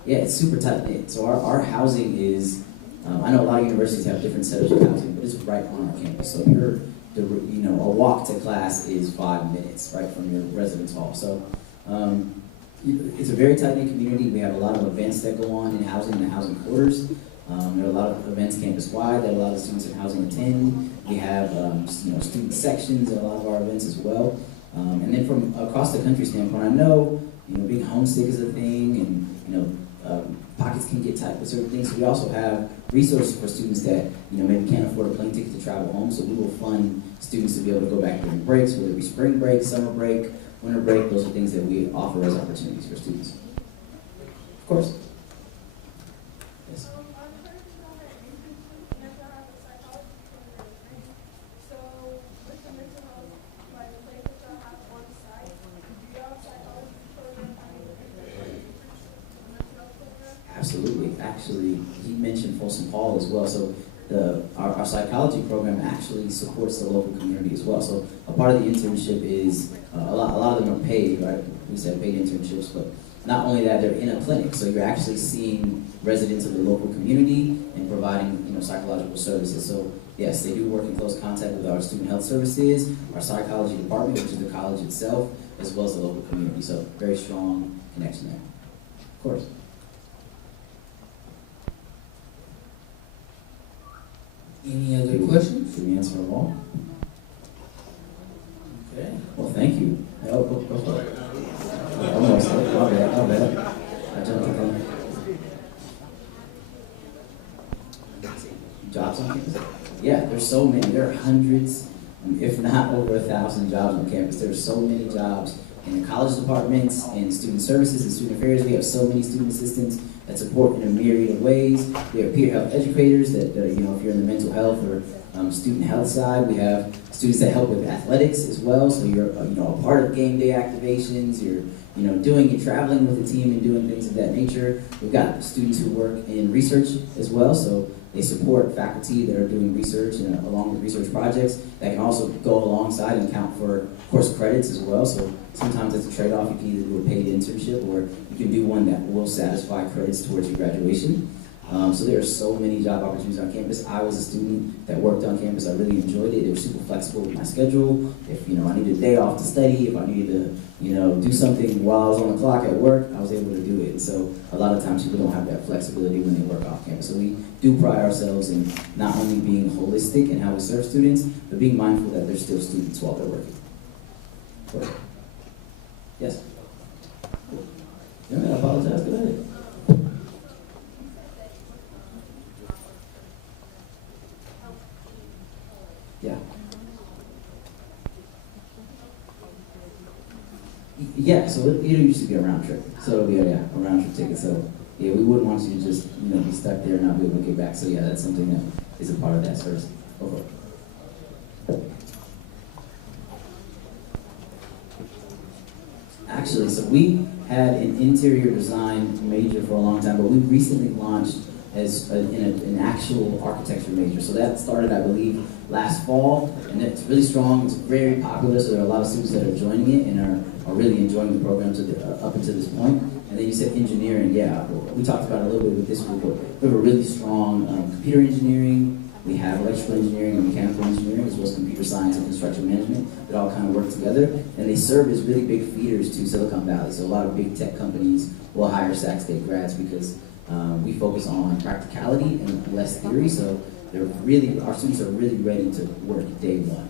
Yeah, it's super tight knit. So our housing is, I know a lot of universities have different setups of housing, but it's right on our campus. So a walk to class is 5 minutes, right, from your residence hall. So it's a very tight knit community. We have a lot of events that go on in housing and the housing quarters. There are a lot of events campus-wide that a lot of students in housing attend. We have student sections at a lot of our events as well. And then from across the country standpoint, I know being homesick is a thing, and pockets can get tight with certain things. So we also have resources for students that maybe can't afford a plane ticket to travel home. So we will fund students to be able to go back during breaks, whether it be spring break, summer break, winter break. Those are things that we offer as opportunities for students. Of course. Yes. Absolutely. Actually, he mentioned Folsom Hall as well. So our psychology program actually supports the local community as well. So a part of the internship is, a lot of them are paid, right? We said paid internships, but not only that, they're in a clinic. So you're actually seeing residents of the local community and providing psychological services. So yes, they do work in close contact with our student health services, our psychology department, which is the college itself, as well as the local community. So very strong connection there. Of course. Any other questions? Did we answer them all? Okay. Well, thank you. Almost. My bad. I jumped the gun. Jobs on campus? Yeah, there's so many. There are hundreds, if not over 1,000 jobs on campus. There are so many jobs in the college departments, in student services and student affairs. We have so many student assistants that support in a myriad of ways. We have peer health educators that, if you're in the mental health or student health side, we have students that help with athletics as well. So you're, a part of game day activations. You're, traveling with the team and doing things of that nature. We've got students who work in research as well. So They support faculty that are doing research and along with research projects that can also go alongside and count for course credits as well. So sometimes it's a trade-off. You can either do a paid internship or you can do one that will satisfy credits towards your graduation. So there are so many job opportunities on campus. I was a student that worked on campus. I really enjoyed it. They were super flexible with my schedule. If I needed a day off to study, if I needed to do something while I was on the clock at work, I was able to do it. So a lot of times people don't have that flexibility when they work off campus. So we do pride ourselves in not only being holistic in how we serve students, but being mindful that they're still students while they're working. But, yes. I apologize. Go ahead. Yeah. Yeah, so it'll usually be a round trip. So it'll be a round trip ticket. So yeah, we wouldn't want you to just be stuck there and not be able to get back. So yeah, that's something that is a part of that service. Over. Actually, so we had an interior design major for a long time, but we recently launched as an actual architecture major. So that started, I believe, last fall, and it's really strong. It's very popular, so there are a lot of students that are joining it and are really enjoying the program up until this point. And then you said engineering. Yeah, we talked about it a little bit with this group, but we have a really strong computer engineering. We have electrical engineering and mechanical engineering, as well as computer science and construction management that all kind of work together. And they serve as really big feeders to Silicon Valley. So a lot of big tech companies will hire Sac State grads because we focus on practicality and less theory. So our students are really ready to work day one.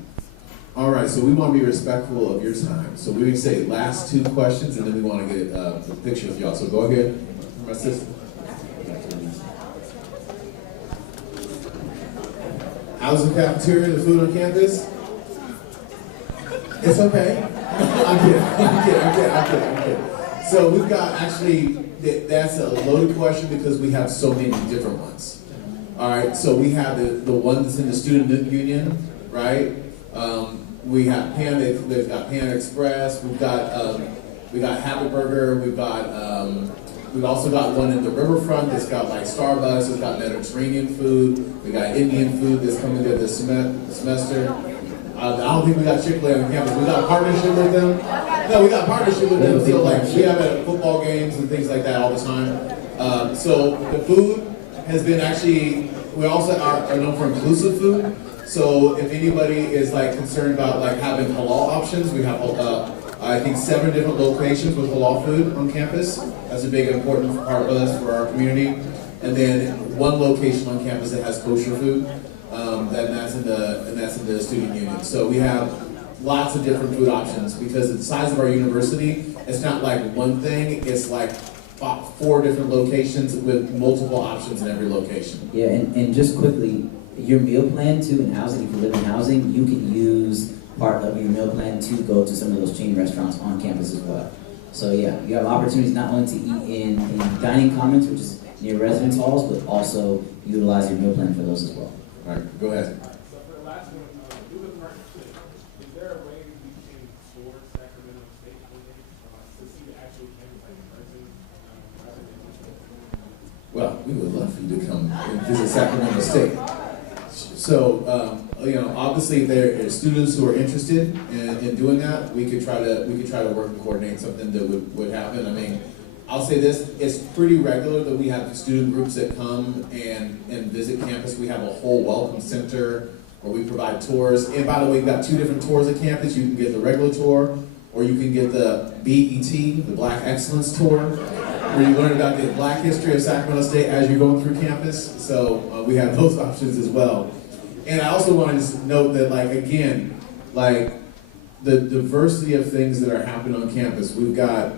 All right, so we want to be respectful of your time. So we would say last two questions, and then we want to get a picture with y'all. So go ahead, my sister. How's the cafeteria, the food on campus? It's okay. I'm kidding. So we've got, actually, that's a loaded question because we have so many different ones. All right, so we have the one that's in the student union, right? We have they've got Panda Express, we've got Happy Burger, we've also got one in the riverfront that's got like Starbucks, it's got Mediterranean food, we got Indian food that's coming there this semester. I don't think we got Chick-fil-A on campus. We got a partnership with them. No, we got a partnership with them. So like we have it at football games and things like that all the time. So the food has been actually, we also are known for inclusive food. So if anybody is like concerned about like having halal options, we have I think 7 different locations with halal food on campus. That's a big important part of us for our community. And then 1 location on campus that has kosher food. That's in the student union. So we have lots of different food options because the size of our university, it's not like one thing, it's like 4 different locations with multiple options in every location. Yeah, and just quickly, your meal plan too in housing, if you live in housing, you can use part of your meal plan to go to some of those chain restaurants on campus as well. So yeah, you have opportunities not only to eat in dining commons, which is near residence halls, but also utilize your meal plan for those as well. All right, go ahead. So for the last one, through the partnership, is there a way we can tour Sacramento State to see the actual campus like in person, rather than? Well, we would love for you to come and visit Sacramento State. So, obviously there are students who are interested in doing that. We could try to work and coordinate something that would happen. I mean, I'll say this, it's pretty regular that we have student groups that come and visit campus. We have a whole welcome center where we provide tours. And by the way, we've got 2 different tours at campus. You can get the regular tour, or you can get the BET, the Black Excellence Tour, where you learn about the Black history of Sacramento State as you're going through campus. So we have those options as well. And I also wanted to note that, the diversity of things that are happening on campus, we've got,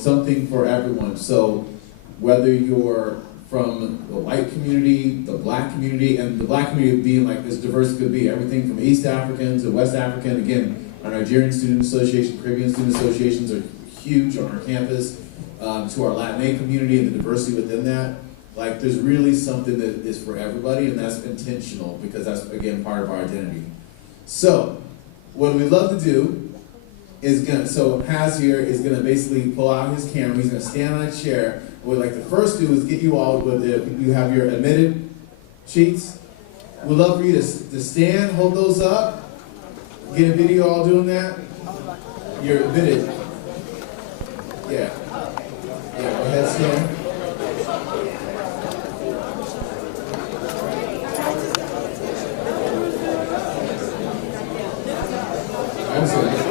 something for everyone. So whether you're from the white community, the black community, and the black community being like as diverse as could be, everything from East African to West African. Again, our Nigerian Student Association, Caribbean Student Associations are huge on our campus. To our Latin community and the diversity within that. There's really something that is for everybody, and that's intentional because that's, again, part of our identity. So, what we'd love to do is Paz here is gonna basically pull out his camera. He's gonna stand on a chair. What we'd like to first do is get you all you have your admitted sheets. We'd love for you to stand, hold those up. Get a video all doing that. You're admitted. Yeah. Yeah, go ahead, stand. Absolutely.